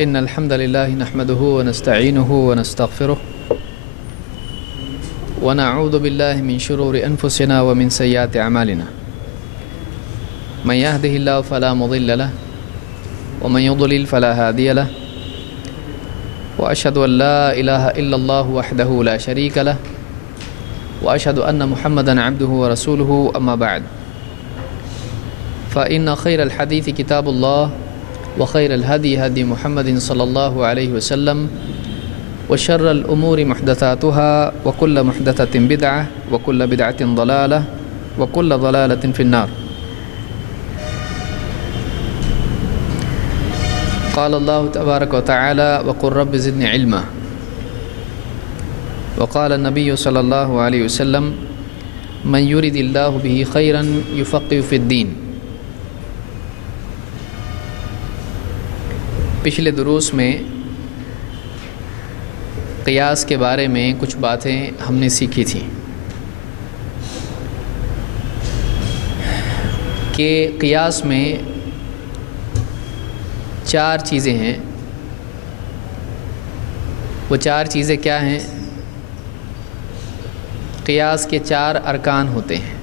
إن الحمد لله نحمده ونستعينه ونستغفره ونعوذ بالله من شرور أنفسنا ومن سيئات أعمالنا من يهده الله فلا مضل له ومن يضلل فلا هادي له وأشهد أن لا إله إلا الله وحده لا شريك له وأشهد أن محمدا عبده ورسوله أما بعد فإن خير الحديث كتاب الله وخير الهدي هدي محمد صلى الله عليه وسلم وشر الأمور محدثاتها وكل محدثة بدعة وكل بدعة ضلالة وكل ضلالة في النار. قال الله تبارك وتعالى وقل رب زدني علما. وقال النبي صلى الله عليه وسلم من يرد الله به خيرا يفقه في الدين. پچھلے دروس میں قیاس کے بارے میں کچھ باتیں ہم نے سیکھی تھیں کہ قیاس میں 4 چیزیں ہیں. وہ 4 چیزیں کیا ہیں؟ قیاس کے 4 ارکان ہوتے ہیں.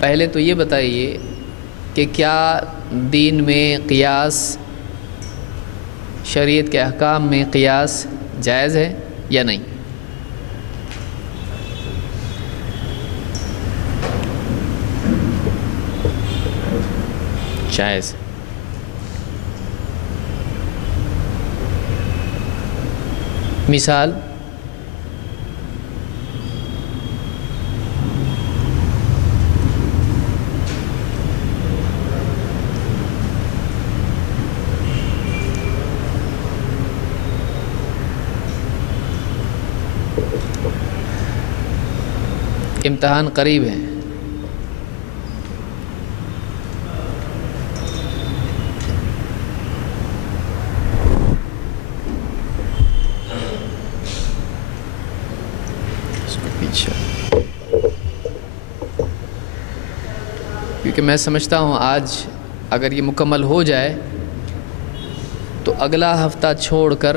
پہلے تو یہ بتائیے کہ کیا دین میں قیاس، شریعت کے احکام میں قیاس جائز ہے یا نہیں؟ جائز. مثال امتحان قریب ہے. کیونکہ میں سمجھتا ہوں آج اگر یہ مکمل ہو جائے تو اگلا ہفتہ چھوڑ کر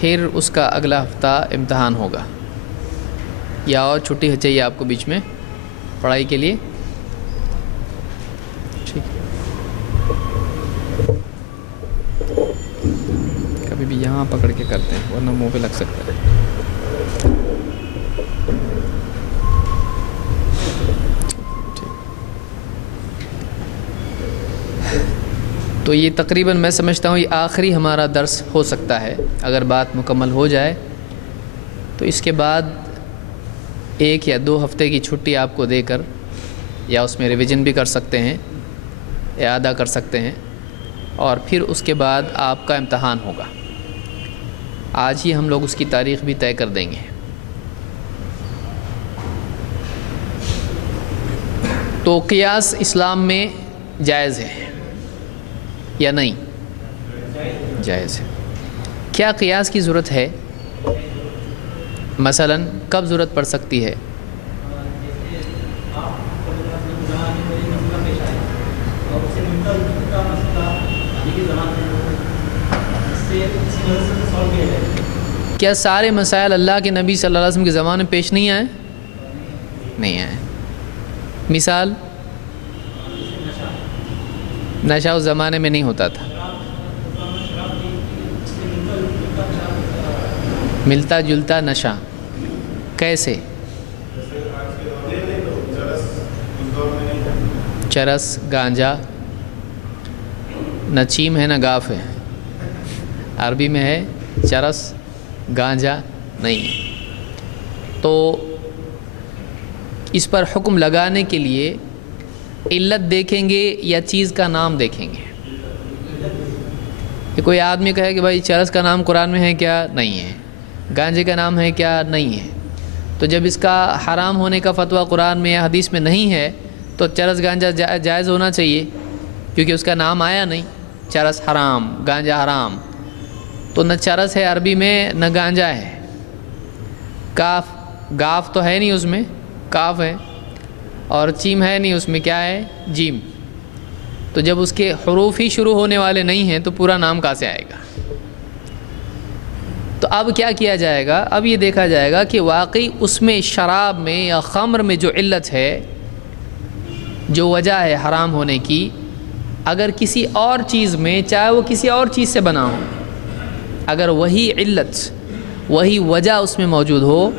پھر اس کا اگلا ہفتہ امتحان ہوگا، یا اور چھٹی چاہیے آپ کو بیچ میں پڑھائی کے لیے؟ ٹھیک ہے. کبھی بھی یہاں پکڑ کے کرتے ہیں ورنہ منہ پہ لگ سکتا ہے. تو یہ تقریباً میں سمجھتا ہوں یہ آخری ہمارا درس ہو سکتا ہے. اگر بات مکمل ہو جائے تو اس کے بعد 1 یا 2 ہفتے کی چھٹی آپ کو دے کر یا اس میں ریویژن بھی کر سکتے ہیں، اعادہ کر سکتے ہیں، اور پھر اس کے بعد آپ کا امتحان ہوگا. آج ہی ہم لوگ اس کی تاریخ بھی طے کر دیں گے. تو قیاس اسلام میں جائز ہے یا نہیں؟ جائز ہے. کیا قیاس کی ضرورت ہے؟ مثلاً کب ضرورت پڑ سکتی ہے؟ کیا سارے مسائل اللہ کے نبی صلی اللہ علیہ وسلم کے زمانے میں پیش نہیں آئے؟ نہیں آئے. مثال نشہ اس زمانے میں نہیں ہوتا تھا. ملتا جلتا نشہ کیسے؟ چرس، گانجا، نہ چیم ہے نہ گاف ہے. عربی میں ہے چرس، گانجا نہیں ہے. تو اس پر حکم لگانے کے لیے علت دیکھیں گے یا چیز کا نام دیکھیں گے؟ کہ کوئی آدمی کہے کہ بھائی چرس کا نام قرآن میں ہے کیا؟ نہیں ہے. گانجے کا نام ہے کیا؟ نہیں ہے. تو جب اس کا حرام ہونے کا فتویٰ قرآن میں یا حدیث میں نہیں ہے تو چرس گانجا جائز ہونا چاہیے، کیونکہ اس کا نام آیا نہیں. چرس حرام، گانجا حرام. تو نہ چرس ہے عربی میں نہ گانجا ہے. کاف، گاف تو ہے نہیں اس میں، کاف ہے. اور چیم ہے نہیں، اس میں کیا ہے؟ جیم. تو جب اس کے حروف ہی شروع ہونے والے نہیں ہیں تو پورا نام کہاں سے آئے گا؟ تو اب کیا کیا جائے گا؟ اب یہ دیکھا جائے گا کہ واقعی اس میں شراب میں یا خمر میں جو علت ہے، جو وجہ ہے حرام ہونے کی، اگر کسی اور چیز میں، چاہے وہ کسی اور چیز سے بنا ہو، اگر وہی علت، وہی وجہ اس میں موجود ہو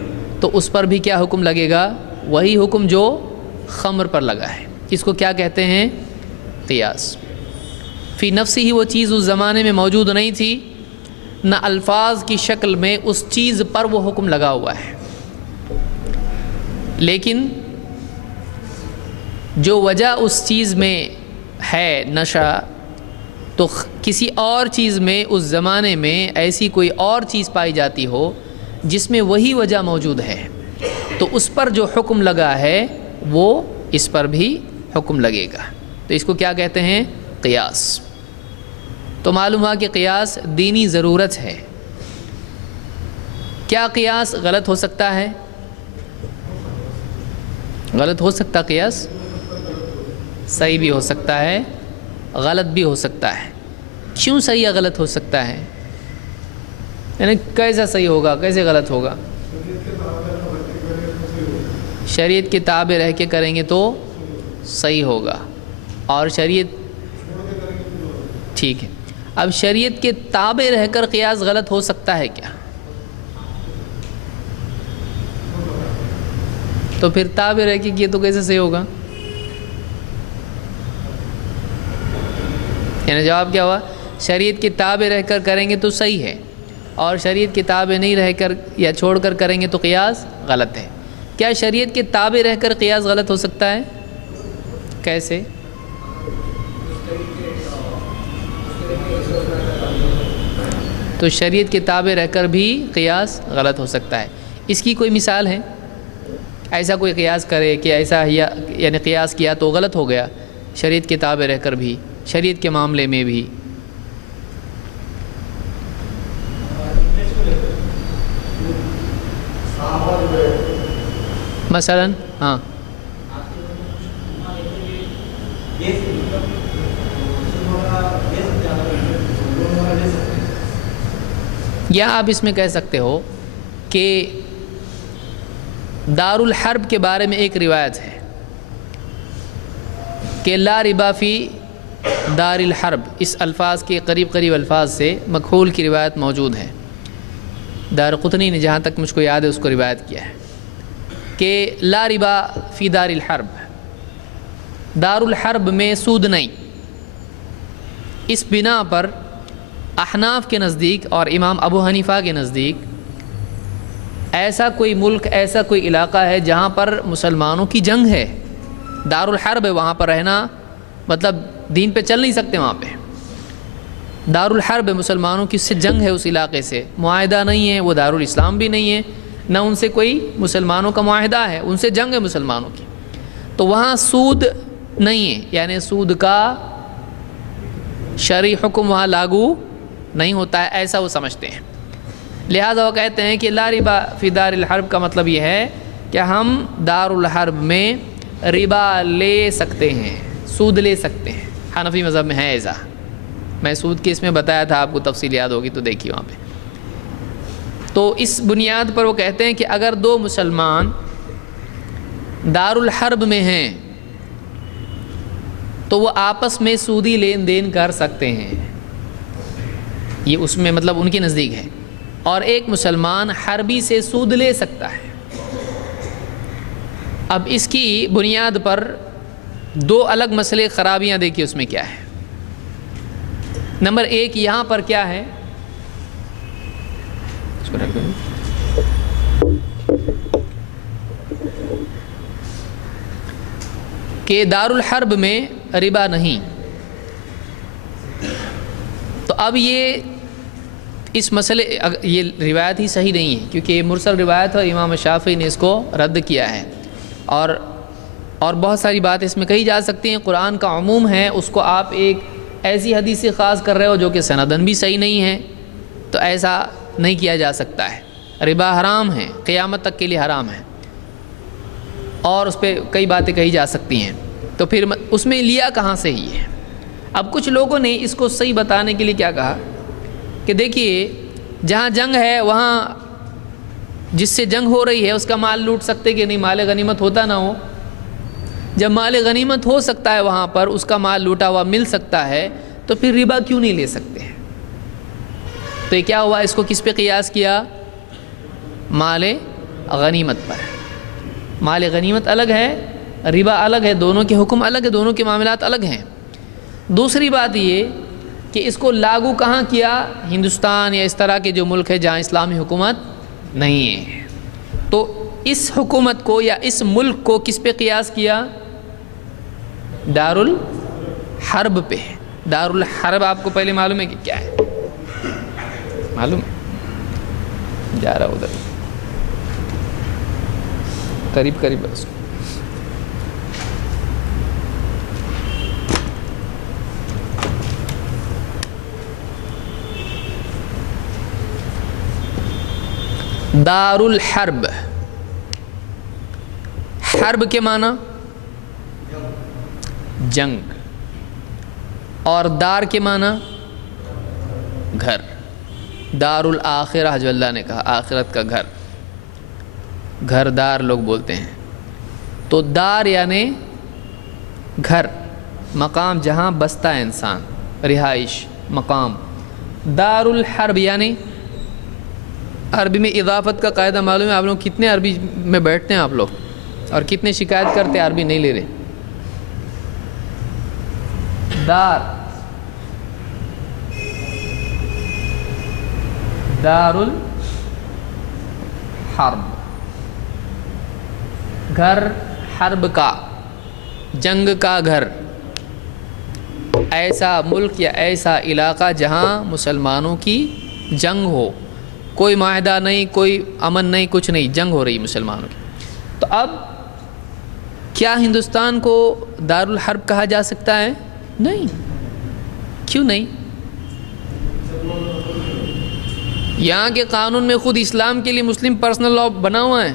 تو اس پر بھی کیا حکم لگے گا؟ وہی حکم جو خمر پر لگا ہے. اس کو کیا کہتے ہیں؟ قیاس. فی نفسی ہی وہ چیز اس زمانے میں موجود نہیں تھی، نہ الفاظ کی شکل میں اس چیز پر وہ حکم لگا ہوا ہے، لیکن جو وجہ اس چیز میں ہے، نشہ، تو کسی اور چیز میں اس زمانے میں ایسی کوئی اور چیز پائی جاتی ہو جس میں وہی وجہ موجود ہے، تو اس پر جو حکم لگا ہے وہ اس پر بھی حکم لگے گا. تو اس کو کیا کہتے ہیں؟ قیاس. تو معلوم ہوا کہ قیاس دینی ضرورت ہے. کیا قیاس غلط ہو سکتا ہے؟ غلط ہو سکتا قیاس؟ صحیح بھی ہو سکتا ہے، غلط بھی ہو سکتا ہے. کیوں صحیح یا غلط ہو سکتا ہے؟ یعنی کیسا صحیح ہوگا، کیسے غلط ہوگا؟ شریعت کے تابع رہ کے کریں گے تو صحیح ہوگا، اور شریعت، ٹھیک ہے. اب شریعت کے تابع رہ کر قیاس غلط ہو سکتا ہے کیا؟ تو پھر تابع رہ کے کیے تو کیسے صحیح ہوگا؟ یعنی جواب کیا ہوا؟ شریعت کے تابع رہ کر کریں گے تو صحیح ہے، اور شریعت کے تابع نہیں رہ کر یا چھوڑ کر کریں گے تو قیاس غلط ہے. کیا شریعت کے تابع رہ کر قیاس غلط ہو سکتا ہے؟ کیسے؟ تو شریعت کے تابع رہ کر بھی قیاس غلط ہو سکتا ہے. اس کی کوئی مثال ہے؟ ایسا کوئی قیاس کرے کہ ایسا یعنی قیاس کیا تو غلط ہو گیا، شریعت کے تابع رہ کر بھی، شریعت کے معاملے میں بھی. مثلا ہاں، یا آپ اس میں کہہ سکتے ہو کہ دار الحرب کے بارے میں ایک روایت ہے کہ لا ربا فی دار الحرب. اس الفاظ کے قریب الفاظ سے مکحول کی روایت موجود ہے. دارقطنی نے جہاں تک مجھ کو یاد ہے اس کو روایت کیا ہے کہ لا ربا فی دار الحرب، دار الحرب میں سود نہیں. اس بنا پر احناف کے نزدیک اور امام ابو حنیفہ کے نزدیک ایسا کوئی ملک، ایسا کوئی علاقہ ہے جہاں پر مسلمانوں کی جنگ ہے، دار الحرب ہے، وہاں پر رہنا مطلب دین پہ چل نہیں سکتے. وہاں پہ دار الحرب ہے، مسلمانوں کی اس سے جنگ ہے، اس علاقے سے معاہدہ نہیں ہے، وہ دار الاسلام بھی نہیں ہے، نہ ان سے کوئی مسلمانوں کا معاہدہ ہے، ان سے جنگ ہے مسلمانوں کی. تو وہاں سود نہیں ہے، یعنی سود کا شرعی حکم وہاں لاگو نہیں ہوتا ہے، ایسا وہ سمجھتے ہیں. لہذا وہ کہتے ہیں کہ لا ربا فی دار الحرب کا مطلب یہ ہے کہ ہم دار الحرب میں ربا لے سکتے ہیں، سود لے سکتے ہیں. حنفی مذہب میں ہے ایسا. میں سود کے اس میں بتایا تھا، آپ کو تفصیل یاد ہوگی تو دیکھیے وہاں پہ. تو اس بنیاد پر وہ کہتے ہیں کہ اگر دو مسلمان دار الحرب میں ہیں تو وہ آپس میں سودی لین دین کر سکتے ہیں، یہ اس میں مطلب ان کے نزدیک ہے. اور ایک مسلمان حربی سے سود لے سکتا ہے. اب اس کی بنیاد پر دو الگ مسئلے، خرابیاں دیکھیے اس میں کیا ہے. نمبر ایک، یہاں پر کیا ہے، اس کو رکھ دیں، کہ دار الحرب میں ربا نہیں. تو اب یہ اس مسئلے، یہ روایت ہی صحیح نہیں ہے کیونکہ یہ مرسل روایت ہے، امام شافعی نے اس کو رد کیا ہے. اور بہت ساری بات اس میں کہی جا سکتی ہیں. قرآن کا عموم ہے، اس کو آپ ایک ایسی حدیث سے خاص کر رہے ہو جو کہ سندن بھی صحیح نہیں ہے، تو ایسا نہیں کیا جا سکتا ہے. ربا حرام ہے، قیامت تک کے لیے حرام ہے. اور اس پہ کئی باتیں کہی جا سکتی ہیں، تو پھر اس میں لیا کہاں سے ہی ہے؟ اب کچھ لوگوں نے اس کو صحیح بتانے کے لیے کیا کہا کہ دیکھیے جہاں جنگ ہے وہاں جس سے جنگ ہو رہی ہے اس کا مال لوٹ سکتے کہ نہیں؟ مال غنیمت ہوتا نہ ہو؟ جب مال غنیمت ہو سکتا ہے وہاں پر، اس کا مال لوٹا ہوا مل سکتا ہے، تو پھر ربا کیوں نہیں لے سکتے ہیں؟ تو یہ کیا ہوا؟ اس کو کس پہ قیاس کیا؟ مال غنیمت پر۔ مال غنیمت الگ ہے، ربا الگ ہے، دونوں کے حکم الگ ہے، دونوں کے معاملات الگ ہیں۔ دوسری بات یہ کہ اس کو لاگو کہاں کیا؟ ہندوستان یا اس طرح کے جو ملک ہے جہاں اسلامی حکومت نہیں ہے، تو اس حکومت کو یا اس ملک کو کس پہ قیاس کیا؟ دارالحرب پہ۔ دارالحرب آپ کو پہلے معلوم ہے کہ کیا ہے؟ معلوم ہے؟ جا رہا ادھر قریب قریب اس کو۔ دارالحرب، حرب کے معنی جنگ، اور دار کے معنی گھر۔ دار الآخرہ جو اللہ نے کہا، آخرت کا گھر، گھر دار لوگ بولتے ہیں۔ تو دار یعنی گھر، مقام جہاں بستا ہے انسان، رہائش، مقام۔ دار الحرب یعنی عربی میں اضافت کا قاعدہ معلوم ہے آپ لوگ؟ کتنے عربی میں بیٹھتے ہیں آپ لوگ اور کتنے شکایت کرتے ہیں عربی نہیں لے رہے؟ دار، دار الحرب، گھر حرب کا، جنگ کا گھر، ایسا ملک یا ایسا علاقہ جہاں مسلمانوں کی جنگ ہو، کوئی معاہدہ نہیں، کوئی امن نہیں، کچھ نہیں، جنگ ہو رہی مسلمانوں کی۔ تو اب کیا ہندوستان کو دارالحرب کہا جا سکتا ہے؟ نہیں۔ کیوں نہیں؟ یہاں کے قانون میں خود اسلام کے لیے مسلم پرسنل لاء بنا ہوا ہے۔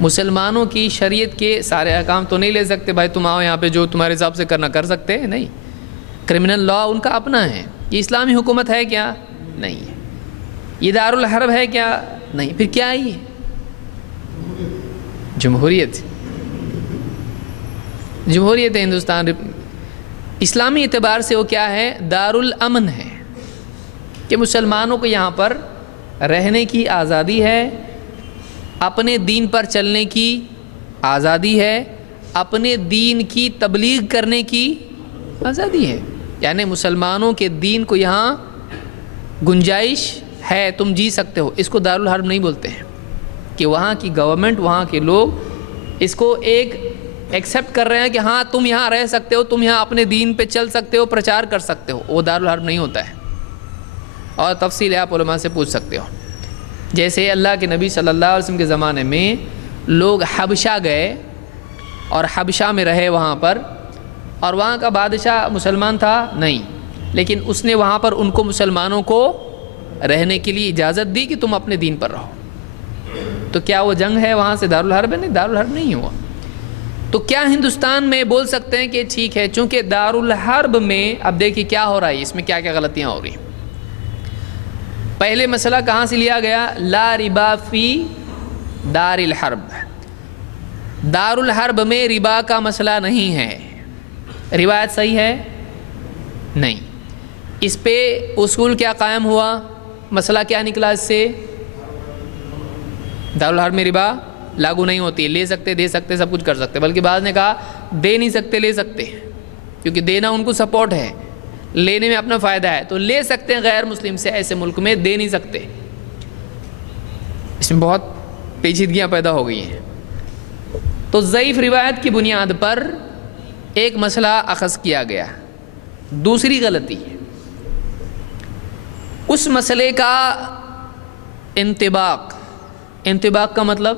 مسلمانوں کی شریعت کے سارے احکام تو نہیں لے سکتے، بھائی تم آؤ یہاں پہ جو تمہارے حساب سے کرنا کر سکتے ہیں، نہیں۔ کرمنل لاء ان کا اپنا ہے۔ یہ اسلامی حکومت ہے کیا؟ نہیں ہے۔ یہ دارالحرب ہے کیا؟ نہیں۔ پھر کیا ہے؟ یہ جمہوریت، جمہوریت ہے ہندوستان۔ اسلامی اعتبار سے وہ کیا ہے؟ دارالامن ہے، کہ مسلمانوں کو یہاں پر رہنے کی آزادی ہے، اپنے دین پر چلنے کی آزادی ہے، اپنے دین کی تبلیغ کرنے کی آزادی ہے۔ یعنی مسلمانوں کے دین کو یہاں گنجائش ہے، تم جی سکتے ہو۔ اس کو دارالحرب نہیں بولتے ہیں، کہ وہاں کی گورنمنٹ، وہاں کے لوگ اس کو ایک ایکسیپٹ کر رہے ہیں کہ ہاں تم یہاں رہ سکتے ہو، تم یہاں اپنے دین پہ چل سکتے ہو، پرچار کر سکتے ہو۔ وہ دارالحرب نہیں ہوتا ہے، اور تفصیل آپ علماء سے پوچھ سکتے ہو۔ جیسے اللہ کے نبی صلی اللہ علیہ وسلم کے زمانے میں لوگ حبشہ گئے اور حبشہ میں رہے وہاں پر، اور وہاں کا بادشاہ مسلمان تھا نہیں، لیکن اس نے وہاں پر ان کو مسلمانوں کو رہنے کے لیے اجازت دی کہ تم اپنے دین پر رہو۔ تو کیا وہ جنگ ہے وہاں سے دارالحرب ہے؟ نہیں، دارالحرب نہیں ہوا۔ تو کیا ہندوستان میں بول سکتے ہیں کہ ٹھیک ہے، چونکہ دارالحرب میں اب دیکھیے کیا ہو رہا ہے، اس میں کیا کیا غلطیاں ہو رہی ہیں۔ پہلے مسئلہ کہاں سے لیا گیا؟ لا ربا فی دار الحرب۔ دارالحرب میں ربا کا مسئلہ نہیں ہے۔ روایت صحیح ہے؟ نہیں۔ اس پہ اصول کیا قائم ہوا؟ مسئلہ کیا نکلا اس سے؟ دارالحرب میں ربا لاگو نہیں ہوتی، لے سکتے، دے سکتے، سب کچھ کر سکتے، بلکہ بعض نے کہا دے نہیں سکتے، لے سکتے، کیونکہ دینا ان کو سپورٹ ہے، لینے میں اپنا فائدہ ہے، تو لے سکتے ہیں غیر مسلم سے، ایسے ملک میں دے نہیں سکتے۔ اس میں بہت پیچیدگیاں پیدا ہو گئی ہیں۔ تو ضعیف روایت کی بنیاد پر ایک مسئلہ اخذ کیا گیا۔ دوسری غلطی، اس مسئلے کا انطباق کا مطلب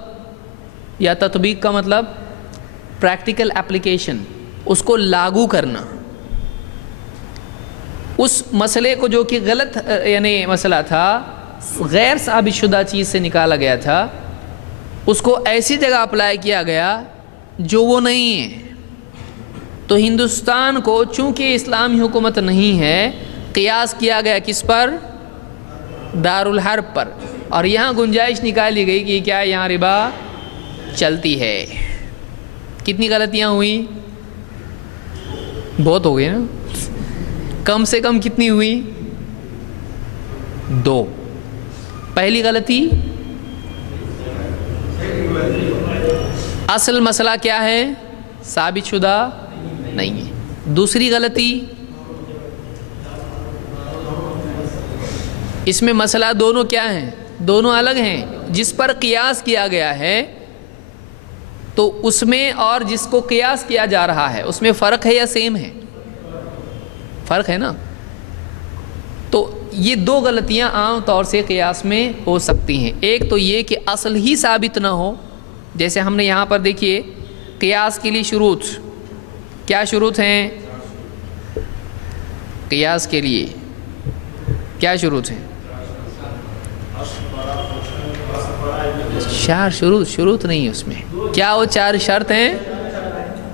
یا تطبیق کا مطلب پریکٹیکل اپلیکیشن، اس کو لاگو کرنا۔ اس مسئلے کو جو کہ غلط یعنی مسئلہ تھا، غیر ثابت شدہ چیز سے نکالا گیا تھا، اس کو ایسی جگہ اپلائی کیا گیا جو وہ نہیں ہے. تو ہندوستان کو چونکہ اسلامی حکومت نہیں ہے، قیاس کیا گیا کس پر؟ دارالحرب پر. اور یہاں گنجائش نکالی گئی کہ کیا یہاں ربا چلتی ہے. کتنی غلطیاں ہوئیں؟ بہت ہو گئی نا. کم سے کم کتنی ہوئی؟ 2. پہلی غلطی، اصل مسئلہ کیا ہے؟ ثابت شدہ نہیں ہے. دوسری غلطی، اس میں مسئلہ دونوں کیا ہیں؟ دونوں الگ ہیں. جس پر قیاس کیا گیا ہے تو اس میں اور جس کو قیاس کیا جا رہا ہے اس میں فرق ہے یا سیم ہے؟ فرق ہے نا. تو یہ 2 غلطیاں عام طور سے قیاس میں ہو سکتی ہیں. ایک تو یہ کہ اصل ہی ثابت نہ ہو، جیسے ہم نے یہاں پر دیکھیے قیاس کے لیے شروط کیا شروط ہیں؟ قیاس کے لیے کیا شروط ہیں؟ 4 شروط نہیں ہے اس میں. کیا وہ 4 شرط ہیں؟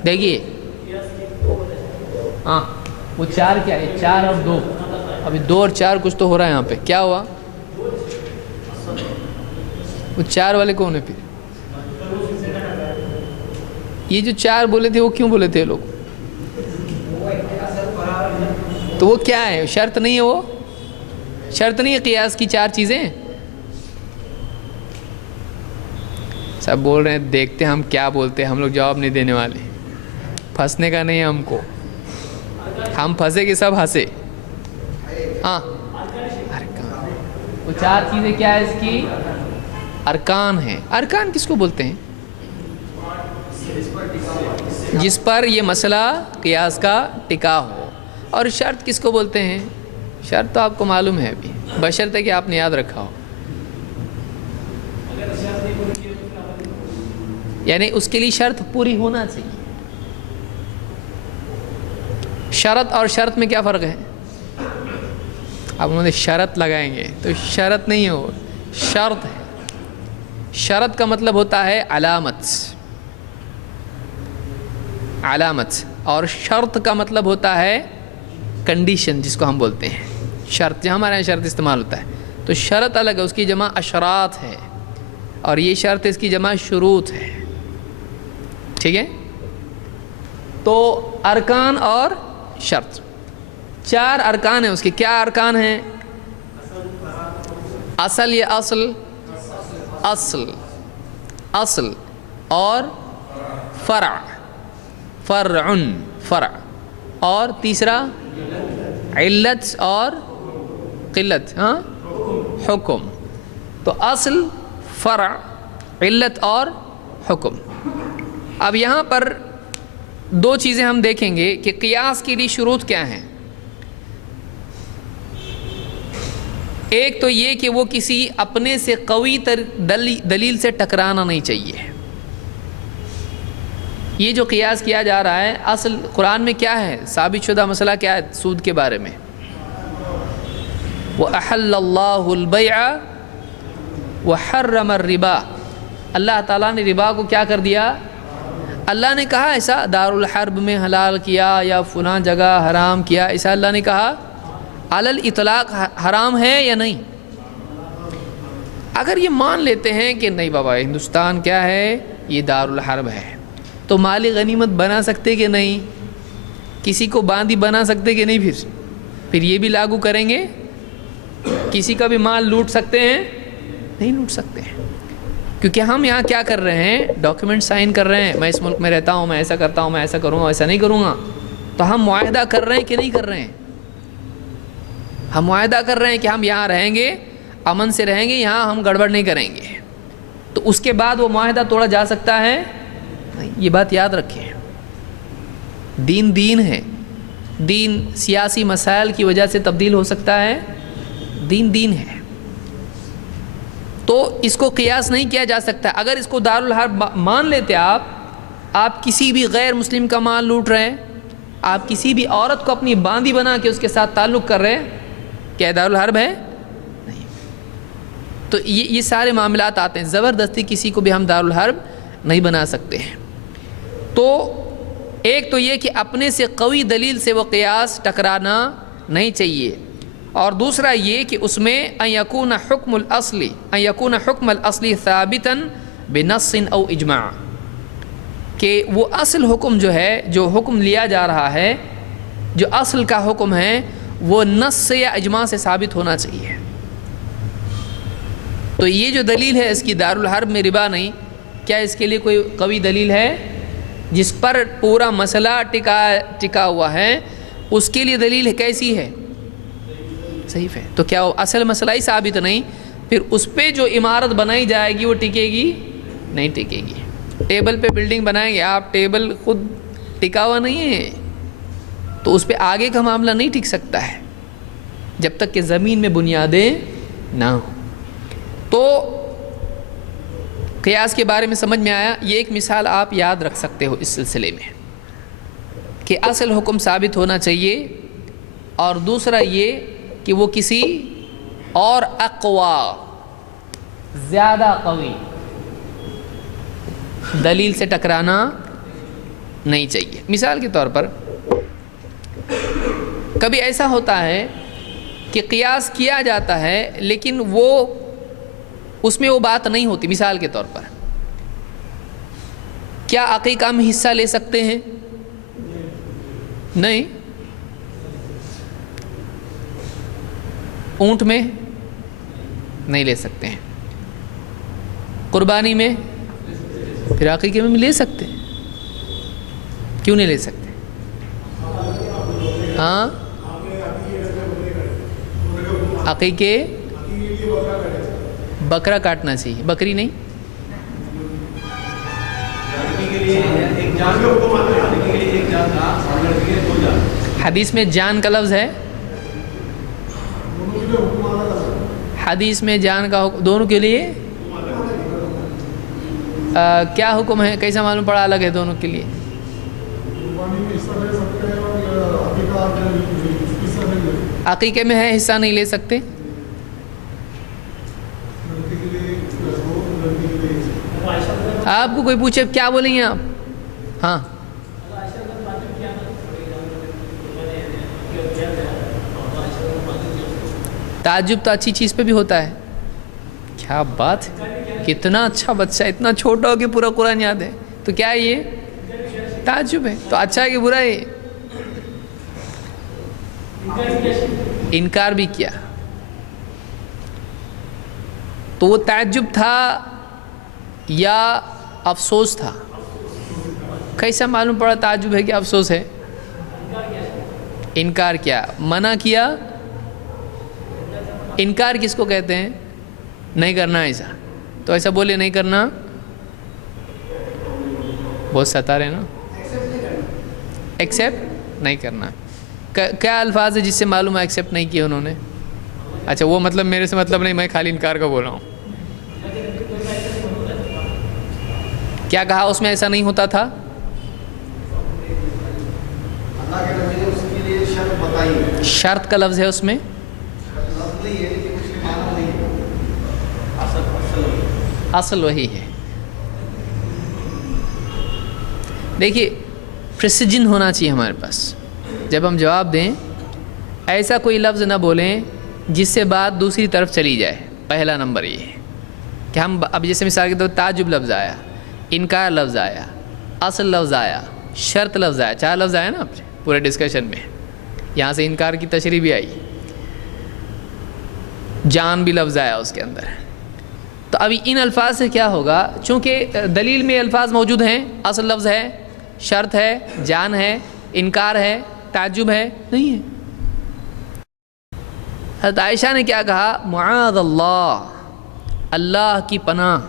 دیکھیے ہاں وہ 4 کیا ہے؟ 4 اور 2. ابھی 2 اور 4 کچھ تو ہو رہا ہے یہاں پہ. کیا ہوا؟ وہ 4 والے کون ہیں پھر؟ یہ جو 4 بولے تھے وہ کیوں بولے تھے لوگ؟ تو وہ کیا ہے؟ شرط نہیں ہے. وہ شرط نہیں ہے قیاس کی 4 چیزیں. سب بول رہے ہیں دیکھتے ہم کیا بولتے ہیں، ہم لوگ جواب نہیں دینے والے. پھنسنے کا نہیں ہے ہم کو، ہم پھنسے کہ سب ہنسے. ہاں ارکان، وہ 4 چیزیں کیا ہے اس کی؟ ارکان ہیں. ارکان کس کو بولتے ہیں؟ جس پر یہ مسئلہ قیاس کا ٹکا ہو. اور شرط کس کو بولتے ہیں؟ شرط تو آپ کو معلوم ہے ابھی، بشرطے کہ آپ نے یاد رکھا ہو. یعنی اس کے لیے شرط پوری ہونا چاہیے. شرط اور شرط میں کیا فرق ہے؟ اب انہوں نے شرط لگائیں گے تو شرط نہیں ہو، شرط ہے. شرط کا مطلب ہوتا ہے علامت، علامت. اور شرط کا مطلب ہوتا ہے کنڈیشن، جس کو ہم بولتے ہیں شرط. جہاں ہمارے یہاں شرط استعمال ہوتا ہے تو شرط الگ ہے، اس کی جمع اشراط ہے، اور یہ شرط اس کی جمع شروط ہے. ٹھیک ہے. تو ارکان اور شرط 4 ارکان ہیں اس کے. کیا ارکان ہیں؟ اصل یا اصل؟ اصل، اصل اور فرع، فرع، فرع. اور تیسرا علت اور قلت، ہاں حکم. تو اصل، فرع، علت اور حکم. اب یہاں پر 2 چیزیں ہم دیکھیں گے کہ قیاس کے لیے شروط کیا ہیں. ایک تو یہ کہ وہ کسی اپنے سے قوی تر دلیل سے ٹکرانا نہیں چاہیے. یہ جو قیاس کیا جا رہا ہے اصل قرآن میں کیا ہے؟ ثابت شدہ مسئلہ کیا ہے سود کے بارے میں؟ وَأَحَلَّ اللَّهُ الْبَيْعَ وَحَرَّمَ الرِّبَا. اللہ تعالیٰ نے ربا کو کیا کر دیا؟ اللہ نے کہا ایسا دارالحرب میں حلال کیا یا فلاں جگہ حرام کیا، ایسا اللہ نے کہا؟ علی الاطلاق حرام ہے یا نہیں؟ اگر یہ مان لیتے ہیں کہ نہیں بابا ہندوستان کیا ہے، یہ دارالحرب ہے، تو مال غنیمت بنا سکتے کہ نہیں؟ کسی کو باندھی بنا سکتے کہ نہیں؟ پھر یہ بھی لاگو کریں گے؟ کسی کا بھی مال لوٹ سکتے ہیں؟ نہیں لوٹ سکتے ہیں. کیونکہ ہم یہاں کیا کر رہے ہیں؟ ڈاکیومنٹ سائن کر رہے ہیں. میں اس ملک میں رہتا ہوں، میں ایسا کرتا ہوں، میں ایسا کروں گا، ایسا نہیں کروں گا. تو ہم معاہدہ کر رہے ہیں کہ نہیں کر رہے ہیں؟ ہم معاہدہ کر رہے ہیں کہ ہم یہاں رہیں گے، امن سے رہیں گے، یہاں ہم گڑبڑ نہیں کریں گے. تو اس کے بعد وہ معاہدہ توڑا جا سکتا ہے؟ یہ بات یاد رکھیں. دین دین ہے. دین سیاسی مسائل کی وجہ سے تبدیل ہو سکتا ہے. دین دین ہے. تو اس کو قیاس نہیں کیا جا سکتا. اگر اس کو دارالحرب مان لیتے آپ کسی بھی غیر مسلم کا مال لوٹ رہے ہیں، آپ کسی بھی عورت کو اپنی باندھی بنا کے اس کے ساتھ تعلق کر رہے ہیں، کیا دارالحرب ہے؟ نہیں. تو یہ سارے معاملات آتے ہیں. زبردستی کسی کو بھی ہم دارالحرب نہیں بنا سکتے ہیں. تو ایک تو یہ کہ اپنے سے قوی دلیل سے وہ قیاس ٹکرانا نہیں چاہیے، اور دوسرا یہ کہ اس میں ان یکون حکم الاصلی ثابتا بنص او اجماع، کہ وہ اصل حکم جو ہے، جو حکم لیا جا رہا ہے، جو اصل کا حکم ہے، وہ نص سے یا اجماع سے ثابت ہونا چاہیے. تو یہ جو دلیل ہے اس کی دارالحرب میں ربا نہیں، کیا اس کے لیے کوئی قوی دلیل ہے جس پر پورا مسئلہ ٹکا ہوا ہے؟ اس کے لیے دلیل کیسی ہے؟ صحیح ہے. تو کیا وہ اصل مسئلہ ہی ثابت نہیں؟ پھر اس پہ جو عمارت بنائی جائے گی وہ ٹکے گی؟ نہیں ٹکے گی. ٹیبل پہ بلڈنگ بنائیں گے آپ، ٹیبل خود ٹکا ہوا نہیں ہے، تو اس پہ آگے کا معاملہ نہیں ٹک سکتا ہے جب تک کہ زمین میں بنیادیں نہ ہوں. تو قیاس کے بارے میں سمجھ میں آیا. یہ ایک مثال آپ یاد رکھ سکتے ہو اس سلسلے میں کہ اصل حکم ثابت ہونا چاہیے، اور دوسرا یہ کہ وہ کسی اور اقوا، زیادہ قوی دلیل سے ٹکرانا نہیں چاہیے. مثال کے طور پر کبھی ایسا ہوتا ہے کہ قیاس کیا جاتا ہے لیکن وہ اس میں وہ بات نہیں ہوتی. مثال کے طور پر کیا عقیقہ میں حصہ لے سکتے ہیں؟ نہیں. اونٹ میں نہیں لے سکتے ہیں. قربانی میں؟ پھر عقیقے میں لے سکتے ہیں. کیوں نہیں لے سکتے؟ ہاں، عقیقے بکرا کاٹنا چاہیے، بکری نہیں. حدیث میں جان کا لفظ ہے، حدیث میں جان کا حکم دونوں کے لیے کیا حکم ہے؟ کیسا معلوم پڑا الگ ہے دونوں کے لیے؟ عقیقے میں ہے حصہ نہیں لے سکتے. آپ کو کوئی پوچھے کیا بولیں گے آپ؟ ہاں، تعجب تو اچھی چیز پہ بھی ہوتا ہے. کیا بات ہے، کتنا اچھا بچہ، اتنا چھوٹا ہو کہ پورا قرآن یاد ہے. تو کیا یہ تعجب ہے؟ تو اچھا ہے کہ برا ہے؟ انکار بھی کیا تو وہ تعجب تھا یا افسوس تھا؟ کیسا معلوم پڑا تعجب ہے کہ افسوس ہے؟ انکار کیا، منع کیا. انکار کس کو کہتے ہیں؟ نہیں کرنا ایسا. تو ایسا بولے نہیں کرنا، بہت ستا رہے نا. ایکسیپٹ نہیں کرنا. کیا الفاظ ہے جس سے معلوم ہے ایکسیپٹ نہیں کیا انہوں نے؟ اچھا وہ مطلب میرے سے مطلب نہیں، میں خالی انکار کا بول رہا ہوں. کیا کہا اس میں ایسا نہیں ہوتا تھا؟ شرط کا لفظ ہے اس میں. اصل وہی ہے. دیکھیے پریسیجن ہونا چاہیے ہمارے پاس. جب ہم جواب دیں ایسا کوئی لفظ نہ بولیں جس سے بات دوسری طرف چلی جائے. پہلا نمبر یہ ہے کہ ہم اب جیسے مثال کے طور پر تعجب لفظ آیا، انکار لفظ آیا، اصل لفظ آیا، شرط لفظ آیا، 4 لفظ آیا نا پورے ڈسکشن میں. یہاں سے انکار کی تشریح بھی آئی، جان بھی لفظ آیا اس کے اندر. تو ابھی ان الفاظ سے کیا ہوگا؟ چونکہ دلیل میں الفاظ موجود ہیں، اصل لفظ ہے، شرط ہے، جان ہے، انکار ہے، تعجب ہے نہیں ہے. حضرت عائشہ نے کیا کہا؟ معاذ اللہ، اللہ کی پناہ.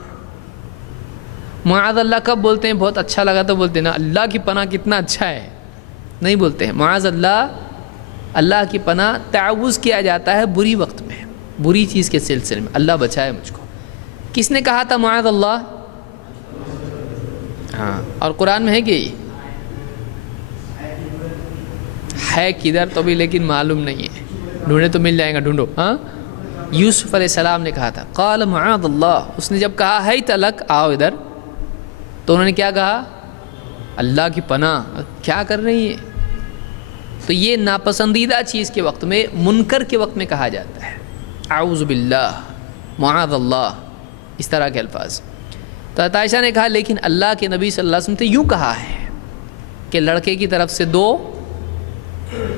معاذ اللہ کب بولتے ہیں؟ بہت اچھا لگا تو بولتے ہیں نا، اللہ کی پناہ کتنا اچھا ہے. نہیں بولتے ہیں معاذ اللہ. اللہ کی پناہ تعوذ کیا جاتا ہے بری وقت میں، بری چیز کے سلسلے میں، اللہ بچائے مجھ کو. کس نے کہا تھا معاذ اللہ؟ ہاں. اور قرآن میں ہے کہ ہے کدھر تو بھی لیکن معلوم نہیں ہے. ڈھونڈے تو مل جائے گا، ڈھونڈو. ہاں یوسف علیہ السلام نے کہا تھا، قال معاذ اللہ، اس نے جب کہا ہے تلک، آؤ ادھر، تو انہوں نے کیا کہا؟ اللہ کی پناہ، کیا کر رہی ہے؟ تو یہ ناپسندیدہ چیز کے وقت میں، منکر کے وقت میں کہا جاتا ہے، اعوذ باللہ، معاذ اللہ، اس طرح کے الفاظ۔ تو عائشہ نے کہا لیکن اللہ کے نبی صلی اللہ علیہ وسلم نے یوں کہا ہے کہ لڑکے کی طرف سے 2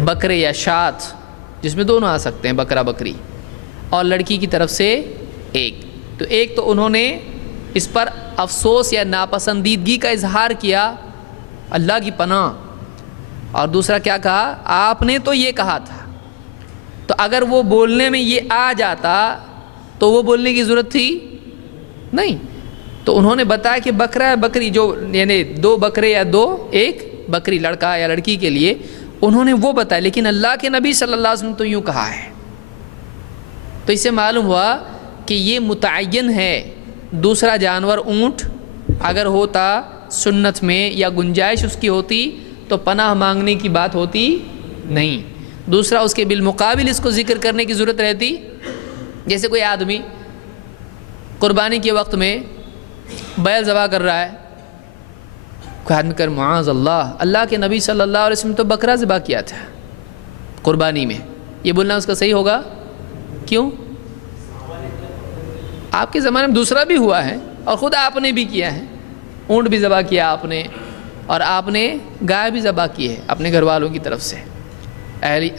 بکرے یا شات، جس میں دونوں آ سکتے ہیں، بکرا بکری، اور لڑکی کی طرف سے 1۔ تو ایک تو انہوں نے اس پر افسوس یا ناپسندیدگی کا اظہار کیا، اللہ کی پناہ، اور دوسرا کیا کہا؟ آپ نے تو یہ کہا تھا۔ تو اگر وہ بولنے میں یہ آ جاتا تو وہ بولنے کی ضرورت تھی نہیں۔ تو انہوں نے بتایا کہ بکرا بکری، جو یعنی 2 بکرے یا 1 بکری، لڑکا یا لڑکی کے لیے، انہوں نے وہ بتایا، لیکن اللہ کے نبی صلی اللہ علیہ وسلم تو یوں کہا ہے۔ تو اس سے معلوم ہوا کہ یہ متعین ہے۔ دوسرا جانور اونٹ اگر ہوتا سنت میں یا گنجائش اس کی ہوتی تو پناہ مانگنے کی بات ہوتی نہیں۔ دوسرا اس کے بالمقابل اس کو ذکر کرنے کی ضرورت رہتی، جیسے کوئی آدمی قربانی کے وقت میں بیل ذبح کر رہا ہے، کوئی آدمی کر معاذ اللہ، اللہ کے نبی صلی اللہ علیہ وسلم تو بکرا ذبح کیا تھا قربانی میں، یہ بولنا اس کا صحیح ہوگا؟ کیوں؟ آپ کے زمانے میں دوسرا بھی ہوا ہے، اور خود آپ نے بھی کیا ہے، اونٹ بھی ذبح کیا آپ نے، اور آپ نے گائے بھی ذبح کی ہے اپنے گھر والوں کی طرف سے،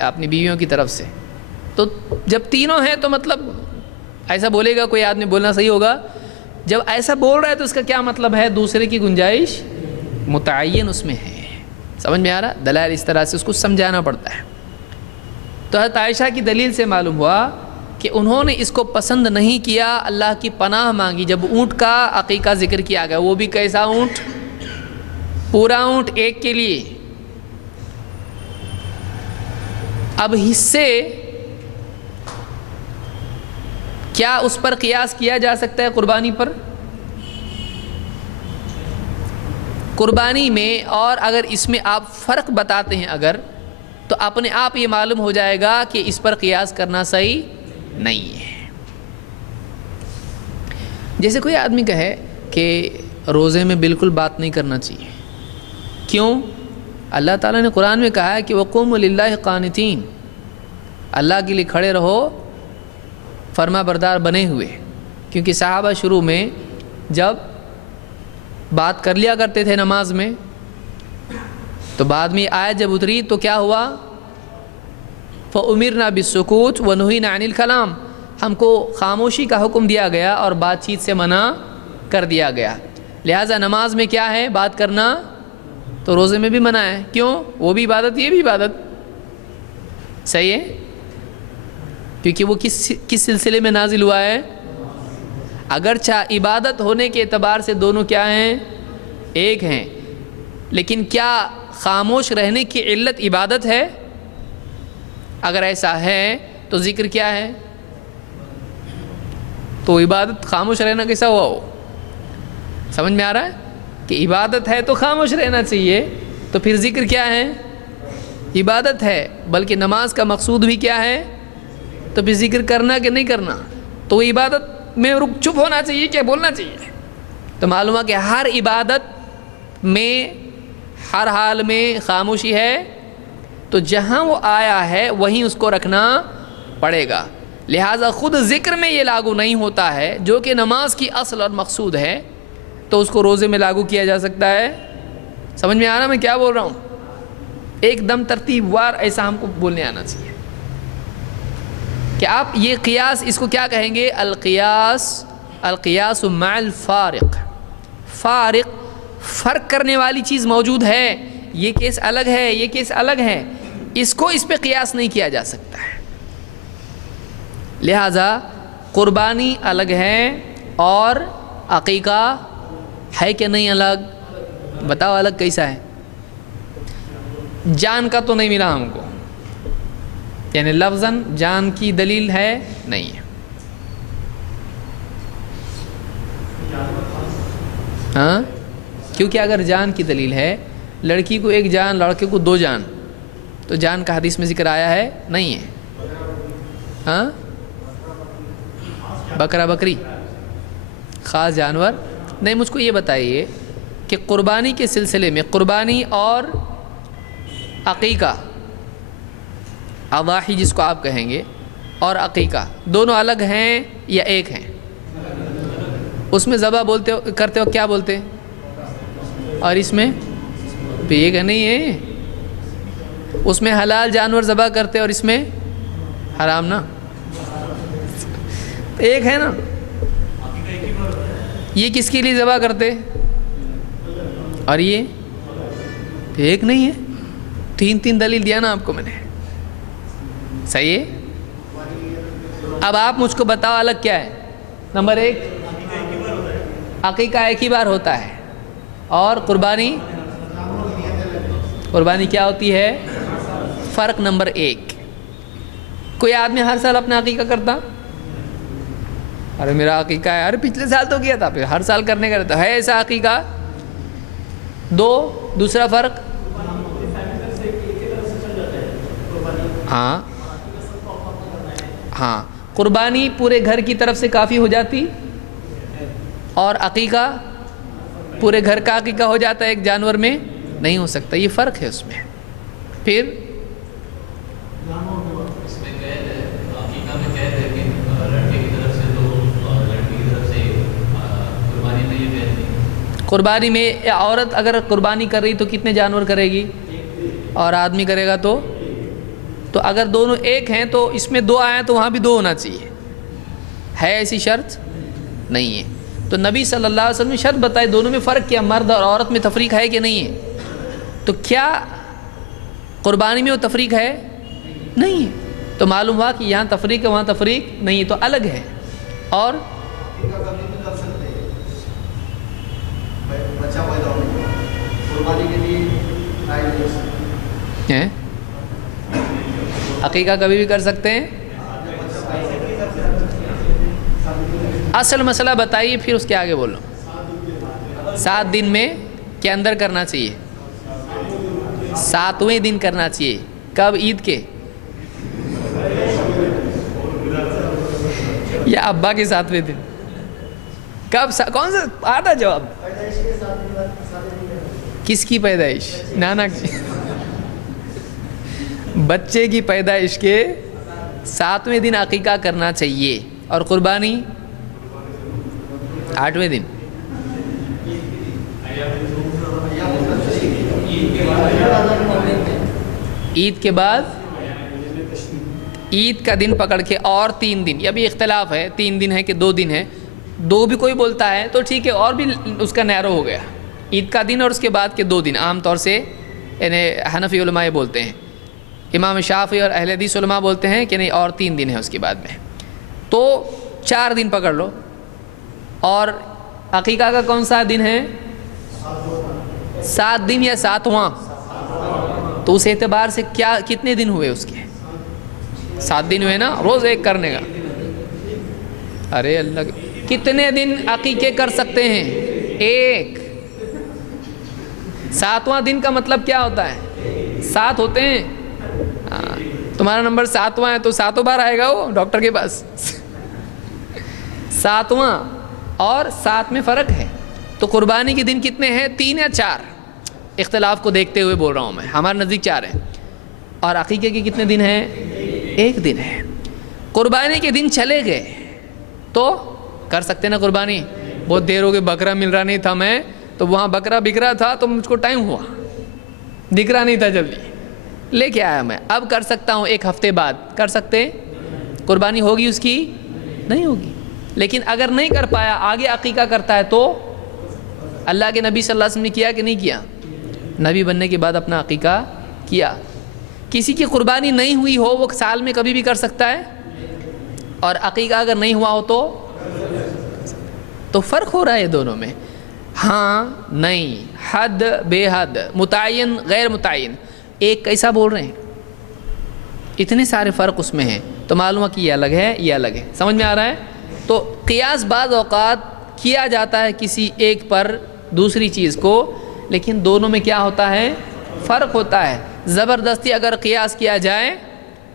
اپنی بیویوں کی طرف سے۔ تو جب تینوں ہیں تو مطلب ایسا بولے گا کوئی آدمی، بولنا صحیح ہوگا؟ جب ایسا بول رہا ہے تو اس کا کیا مطلب ہے؟ دوسرے کی گنجائش متعین اس میں ہے۔ سمجھ میں آ رہا؟ دلائل اس طرح سے اس کو سمجھانا پڑتا ہے۔ تو حضرت عائشہ کی دلیل سے معلوم ہوا کہ انہوں نے اس کو پسند نہیں کیا، اللہ کی پناہ مانگی۔ جب اونٹ کا عقیقہ ذکر کیا گیا، وہ بھی کیسا اونٹ؟ پورا اونٹ ایک کے لیے۔ اب حصے کیا اس پر قیاس کیا جا سکتا ہے قربانی پر؟ قربانی میں، اور اگر اس میں آپ فرق بتاتے ہیں اگر، تو اپنے آپ یہ معلوم ہو جائے گا کہ اس پر قیاس کرنا صحیح نہیں ہے۔ جیسے کوئی آدمی کہے کہ روزے میں بالکل بات نہیں کرنا چاہیے، کیوں؟ اللہ تعالیٰ نے قرآن میں کہا ہے کہ وَقُومُوا لِلَّهِ قَانِتِينَ، اللہ کے لیے کھڑے رہو فرما بردار بنے ہوئے۔ کیونکہ صحابہ شروع میں جب بات کر لیا کرتے تھے نماز میں، تو بعد میں آیت جب اتری تو کیا ہوا؟ فَأُمِرْنَا بِالسُّكُوتِ وَنُهِينَا عَنِ الْكَلَامِ، ہم کو خاموشی کا حکم دیا گیا اور بات چیت سے منع کر دیا گیا۔ لہٰذا نماز میں کیا ہے؟ بات کرنا، تو روزے میں بھی منع ہے۔ کیوں؟ وہ بھی عبادت، یہ بھی عبادت، صحیح ہے؟ کیونکہ وہ کس سلسلے میں نازل ہوا ہے؟ اگرچہ عبادت ہونے کے اعتبار سے دونوں کیا ہیں؟ ایک ہیں، لیکن کیا خاموش رہنے کی علت عبادت ہے؟ اگر ایسا ہے تو ذکر کیا ہے؟ تو عبادت خاموش رہنا کیسا ہوا ہو؟ سمجھ میں آ رہا ہے کہ عبادت ہے تو خاموش رہنا چاہیے، تو پھر ذکر کیا ہے؟ عبادت ہے، بلکہ نماز کا مقصود بھی کیا ہے؟ تو پھر ذکر کرنا کہ نہیں کرنا؟ تو عبادت میں چپ ہونا چاہیے کیا بولنا چاہیے؟ تو معلوم ہے کہ ہر عبادت میں ہر حال میں خاموشی ہے، تو جہاں وہ آیا ہے وہیں اس کو رکھنا پڑے گا۔ لہٰذا خود ذکر میں یہ لاگو نہیں ہوتا ہے جو کہ نماز کی اصل اور مقصود ہے، تو اس کو روزے میں لاگو کیا جا سکتا ہے۔ سمجھ میں آ رہا میں کیا بول رہا ہوں؟ ایک دم ترتیب وار ایسا ہم کو بولنے آنا چاہیے کہ آپ یہ قیاس، اس کو کیا کہیں گے؟ القیاس مع الفارق، فارق، فرق کرنے والی چیز موجود ہے، یہ کیس الگ ہے، یہ کیس الگ ہے، اس کو اس پہ قیاس نہیں کیا جا سکتا ہے۔ لہذا قربانی الگ ہے اور عقیقہ ہے کہ نہیں الگ؟ بتاؤ الگ کیسا ہے؟ جان کا تو نہیں ملا ہم کو، یعنی لفظاً جان کی دلیل ہے نہیں ہے۔ ہاں، کیونکہ اگر جان کی دلیل ہے، لڑکی کو 1 جان، لڑکے کو 2 جان، تو جان کا حدیث میں ذکر آیا ہے نہیں ہے؟ ہاں، بکرا بکری خاص جانور نہیں. مجھ کو یہ بتائیے کہ قربانی کے سلسلے میں قربانی اور عقیقہ، اضاحی جس کو آپ کہیں گے، اور عقیقہ دونوں الگ ہیں یا ایک ہیں؟ اس میں ذبح بولتے ہو کرتے ہو کیا بولتے، اور اس میں بھی ایک نہیں ہے. اس میں حلال جانور ذبح کرتے اور اس میں حرام نا، ایک ہے نا. یہ کس کے لیے ذبح کرتے اور یہ ایک نہیں ہے. تین تین دلیل دیا نا آپ کو میں نے، صحیح ہے. اب آپ مجھ کو بتاؤ الگ کیا ہے. نمبر ایک عقیقہ ایک ہی بار ہوتا ہے، اور قربانی کیا ہوتی ہے؟ فرق نمبر ایک. کوئی آدمی ہر سال اپنا عقیقہ کرتا، ارے میرا عقیقہ ہے، ارے پچھلے سال تو کیا تھا، پھر ہر سال کرنے کا رہتا ہے ایسا عقیقہ. دوسرا فرق، ہاں قربانی پورے گھر کی طرف سے کافی ہو جاتی، اور عقیقہ پورے گھر کا عقیقہ ہو جاتا ہے، ایک جانور میں نہیں ہو سکتا. یہ فرق ہے اس میں. پھر قربانی میں عورت اگر قربانی کر رہی تو کتنے جانور کرے گی، اور آدمی کرے گا تو اگر دونوں ایک ہیں تو اس میں دو آئیں تو وہاں بھی دو ہونا چاہیے. ہے ایسی شرط نہیں ہے. تو نبی صلی اللہ علیہ وسلم نے شرط بتائی. دونوں میں فرق کیا، مرد اور عورت میں تفریق ہے کہ نہیں ہے؟ تو کیا قربانی میں وہ تفریق ہے؟ نہیں ہے. تو معلوم ہوا کہ یہاں تفریق ہے وہاں تفریق نہیں ہے، تو الگ ہے. اور عقیقہ کبھی بھی کر سکتے ہیں. اصل مسئلہ بتائیے پھر اس کے آگے بولو. 7 دن میں کے اندر کرنا چاہیے، 7ویں دن کرنا چاہیے. کب؟ عید کے یا ابا کے 7ویں دن؟ کب؟ کون سا آتا جواب؟ کس کی پیدائش؟ نانا کی. بچے کی پیدائش کے 7ویں دن عقیقہ کرنا چاہیے، اور قربانی 8ویں دن. عید کے بعد، عید کا دن پکڑ کے اور 3 دن. یہ بھی اختلاف ہے 3 دن ہے کہ 2 دن ہے. 2 بھی کوئی بولتا ہے تو ٹھیک ہے، اور بھی اس کا نیرو ہو گیا. عید کا دن اور اس کے بعد کے 2 دن عام طور سے یعنی حنفی علماء یہ بولتے ہیں. امام شافعی اور اہل حدیث علماء بولتے ہیں کہ نہیں، اور 3 دن ہے اس کے بعد میں. تو 4 دن پکڑ لو. اور عقیقہ کا کون سا دن ہے؟ 7 دن یا 7واں. تو اس اعتبار سے کتنے دن ہوئے اس کے؟ 7 دن ہوئے نا، روز ایک کرنے کا. ارے اللہ، کتنے دن عقیقے کر سکتے ہیں؟ 1. 7واں دن کا مطلب کیا ہوتا ہے؟ 7 ہوتے ہیں. تمہارا نمبر 7واں ہے تو 7 بار آئے گا وہ ڈاکٹر کے پاس. 7واں اور 7 میں فرق ہے. تو قربانی کے دن کتنے ہیں؟ 3 یا 4؟ اختلاف کو دیکھتے ہوئے بول رہا ہوں میں، ہمارے نزدیک 4 ہیں. اور عقیقے کے کتنے دن ہیں؟ 1 دن ہے. قربانی کے دن چلے گئے تو کر سکتے نا قربانی. بہت دیر ہو گئی، بکرا مل رہا نہیں تھا، میں تو وہاں بکرا بک رہا تھا تو مجھ کو ٹائم ہوا، دکھ رہا نہیں تھا، جلدی لے کے آیا میں. اب کر سکتا ہوں 1 ہفتے بعد. کر سکتے؟ قربانی ہوگی اس کی؟ نہیں ہوگی. لیکن اگر نہیں کر پایا، آگے عقیقہ کرتا ہے تو اللہ کے نبی صلی اللہ علیہ وسلم نے کیا کہ نہیں کیا؟ نبی بننے کے بعد اپنا عقیقہ کیا. کسی کی قربانی نہیں ہوئی ہو وہ سال میں کبھی بھی کر سکتا ہے، اور عقیقہ اگر نہیں ہوا ہو تو فرق ہو رہا ہے دونوں میں. ہاں نہیں، حد بے حد، متعین غیر متعین. ایک کیسا بول رہے ہیں؟ اتنے سارے فرق اس میں ہیں. تو معلوم ہے کہ یہ الگ ہے یہ الگ ہے. سمجھ میں آ رہا ہے؟ تو قیاس بعض اوقات کیا جاتا ہے کسی ایک پر دوسری چیز کو، لیکن دونوں میں کیا ہوتا ہے؟ فرق ہوتا ہے. زبردستی اگر قیاس کیا جائے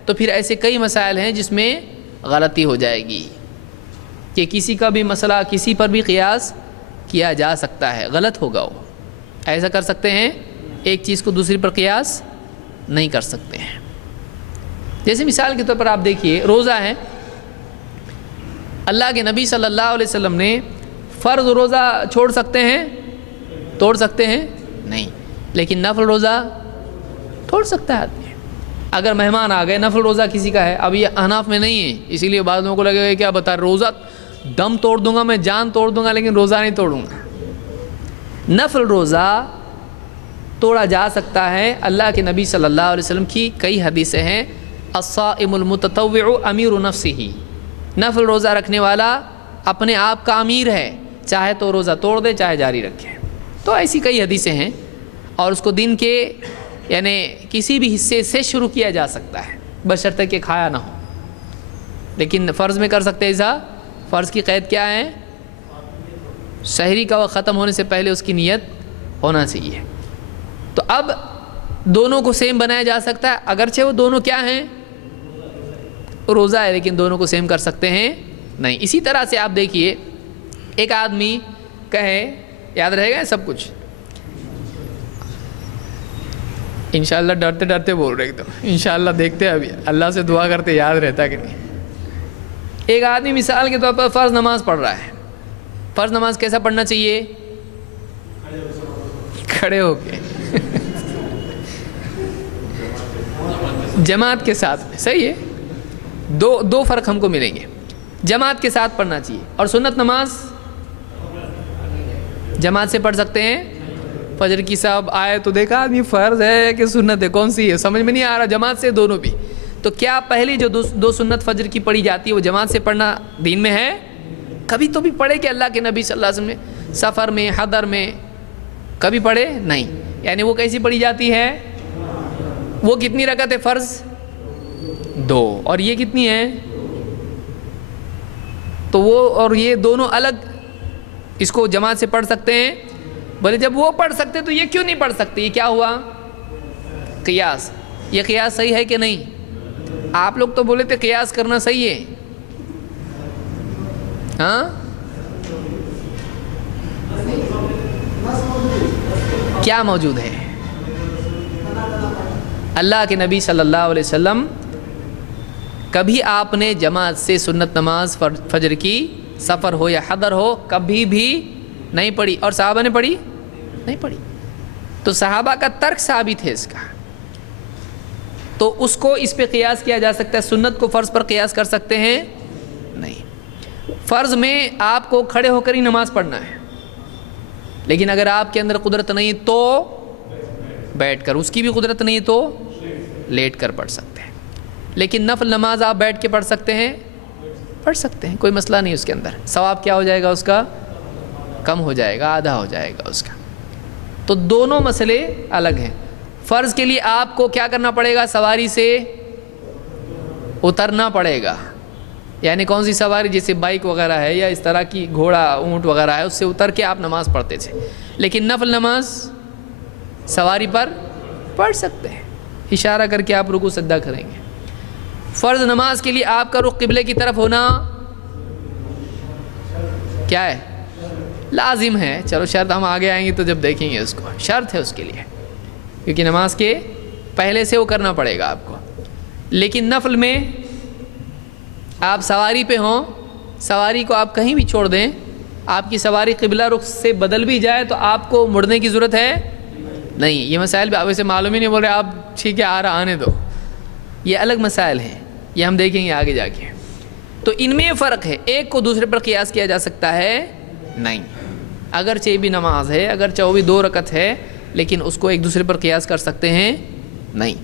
تو پھر ایسے کئی مسائل ہیں جس میں غلطی ہو جائے گی. کہ کسی کا بھی مسئلہ کسی پر بھی قیاس کیا جا سکتا ہے، غلط ہوگا وہ. ایسا کر سکتے ہیں، ایک چیز کو دوسری پر قیاس نہیں کر سکتے ہیں. جیسے مثال کے طور پر آپ دیکھیے روزہ ہے، اللہ کے نبی صلی اللہ علیہ وسلم نے فرض روزہ چھوڑ سکتے ہیں، توڑ سکتے ہیں نہیں، لیکن نفل روزہ توڑ سکتا ہے آدمی. اگر مہمان آ گئے، نفل روزہ کسی کا ہے، اب یہ احناف میں نہیں ہے، اسی لیے بعض لوگوں کو لگے گا کیا بتا روزہ دم توڑ دوں گا، میں جان توڑ دوں گا لیکن روزہ نہیں توڑوں گا. نفل روزہ توڑا جا سکتا ہے. اللہ کے نبی صلی اللہ علیہ وسلم کی کئی حدیثیں ہیں، الصائم المتطوع امیر نفسہ، نفل روزہ رکھنے والا اپنے آپ کا امیر ہے، چاہے تو روزہ توڑ دے چاہے جاری رکھے. تو ایسی کئی حدیثیں ہیں، اور اس کو دن کے یعنی کسی بھی حصے سے شروع کیا جا سکتا ہے بشرطے کہ کھایا نہ ہو. لیکن فرض میں کر سکتے ایسا، فرض کی قید کیا ہے؟ سحری کا وقت ختم ہونے سے پہلے اس کی نیت ہونا چاہیے. تو اب دونوں کو سیم بنایا جا سکتا ہے، اگرچہ وہ دونوں کیا ہیں؟ روزہ ہے، لیکن دونوں کو سیم کر سکتے ہیں نہیں. اسی طرح سے آپ دیکھیے، ایک آدمی کہے، یاد رہے گا سب کچھ انشاءاللہ، ڈرتے ڈرتے بول رہے ایک دم انشاءاللہ، دیکھتے ابھی اللہ سے دعا کرتے یاد رہتا کہ نہیں. ایک آدمی مثال کے طور پر فرض نماز پڑھ رہا ہے. فرض نماز کیسا پڑھنا چاہیے؟ کھڑے ہو کے جماعت کے ساتھ میں. صحیح ہے، دو فرق ہم کو ملیں گے. جماعت کے ساتھ پڑھنا چاہیے. اور سنت نماز جماعت سے پڑھ سکتے ہیں. فجر کی صاحب آئے تو دیکھا آدمی فرض ہے کہ سنت ہے، کون سی ہے سمجھ میں نہیں آ رہا. جماعت سے دونوں بھی. تو کیا پہلی جو دو سنت فجر کی پڑھی جاتی ہے وہ جماعت سے پڑھنا دین میں ہے؟ کبھی تو بھی پڑھے کہ اللہ کے نبی صلی اللہ علیہ وسلم نے سفر میں حضر میں کبھی پڑھے نہیں. یعنی وہ کیسی پڑھی جاتی ہے؟ وہ کتنی رکعت ہے فرض؟ 2. اور یہ کتنی ہے؟ تو وہ اور یہ دونوں الگ اس کو جماعت سے پڑھ سکتے ہیں. بولے جب وہ پڑھ سکتے تو یہ کیوں نہیں پڑھ سکتے؟ یہ کیا ہوا؟ قیاس. یہ قیاس صحیح ہے کہ نہیں؟ آپ لوگ تو بولے تھے قیاس کرنا صحیح ہے. ہاں کیا موجود ہے؟ اللہ کے نبی صلی اللہ علیہ وسلم کبھی آپ نے جماعت سے سنت نماز فجر کی سفر ہو یا حضر ہو کبھی بھی نہیں پڑھی. اور صحابہ نے پڑھی نہیں پڑھی. تو صحابہ کا ترک ثابت ہے اس کا. تو اس کو اس پہ قیاس کیا جا سکتا ہے. سنت کو فرض پر قیاس کر سکتے ہیں نہیں. فرض میں آپ کو کھڑے ہو کر ہی نماز پڑھنا ہے، لیکن اگر آپ کے اندر قدرت نہیں تو بیٹھ کر، اس کی بھی قدرت نہیں تو لیٹ کر پڑھ سکتے ہیں. لیکن نفل نماز آپ بیٹھ کے پڑھ سکتے ہیں، پڑھ سکتے ہیں، کوئی مسئلہ نہیں. اس کے اندر ثواب کیا ہو جائے گا؟ اس کا کم ہو جائے گا، آدھا ہو جائے گا اس کا. تو دونوں مسئلے الگ ہیں. فرض کے لیے آپ کو کیا کرنا پڑے گا؟ سواری سے اترنا پڑے گا. یعنی کون سی سواری؟ جیسے بائک وغیرہ ہے یا اس طرح کی گھوڑا اونٹ وغیرہ ہے، اس سے اتر کے آپ نماز پڑھتے تھے. لیکن نفل نماز سواری پر پڑھ سکتے ہیں، اشارہ کر کے آپ رکوع سجدہ کریں گے. فرض نماز کے لیے آپ کا رخ قبلے کی طرف ہونا کیا ہے؟ لازم ہے. چلو شرط ہم آگے آئیں گے تو جب دیکھیں گے اس کو. شرط ہے اس کے لیے، کیونکہ نماز کے پہلے سے وہ کرنا پڑے گا آپ کو. لیکن نفل میں آپ سواری پہ ہوں، سواری کو آپ کہیں بھی چھوڑ دیں، آپ کی سواری قبلہ رخ سے بدل بھی جائے تو آپ کو مڑنے کی ضرورت ہے نہیں. یہ مسائل بھی آپ اسے معلوم ہی نہیں، بول رہے آپ ٹھیک ہے آ رہا آنے دو. یہ الگ مسائل ہیں، یہ ہم دیکھیں گے آگے جا کے. تو ان میں فرق ہے. ایک کو دوسرے پر قیاس کیا جا سکتا ہے نہیں. اگرچہ بھی نماز ہے، اگرچہ وہ بھی 2 رکعت ہے، لیکن اس کو ایک دوسرے پر قیاس کر سکتے ہیں نہیں.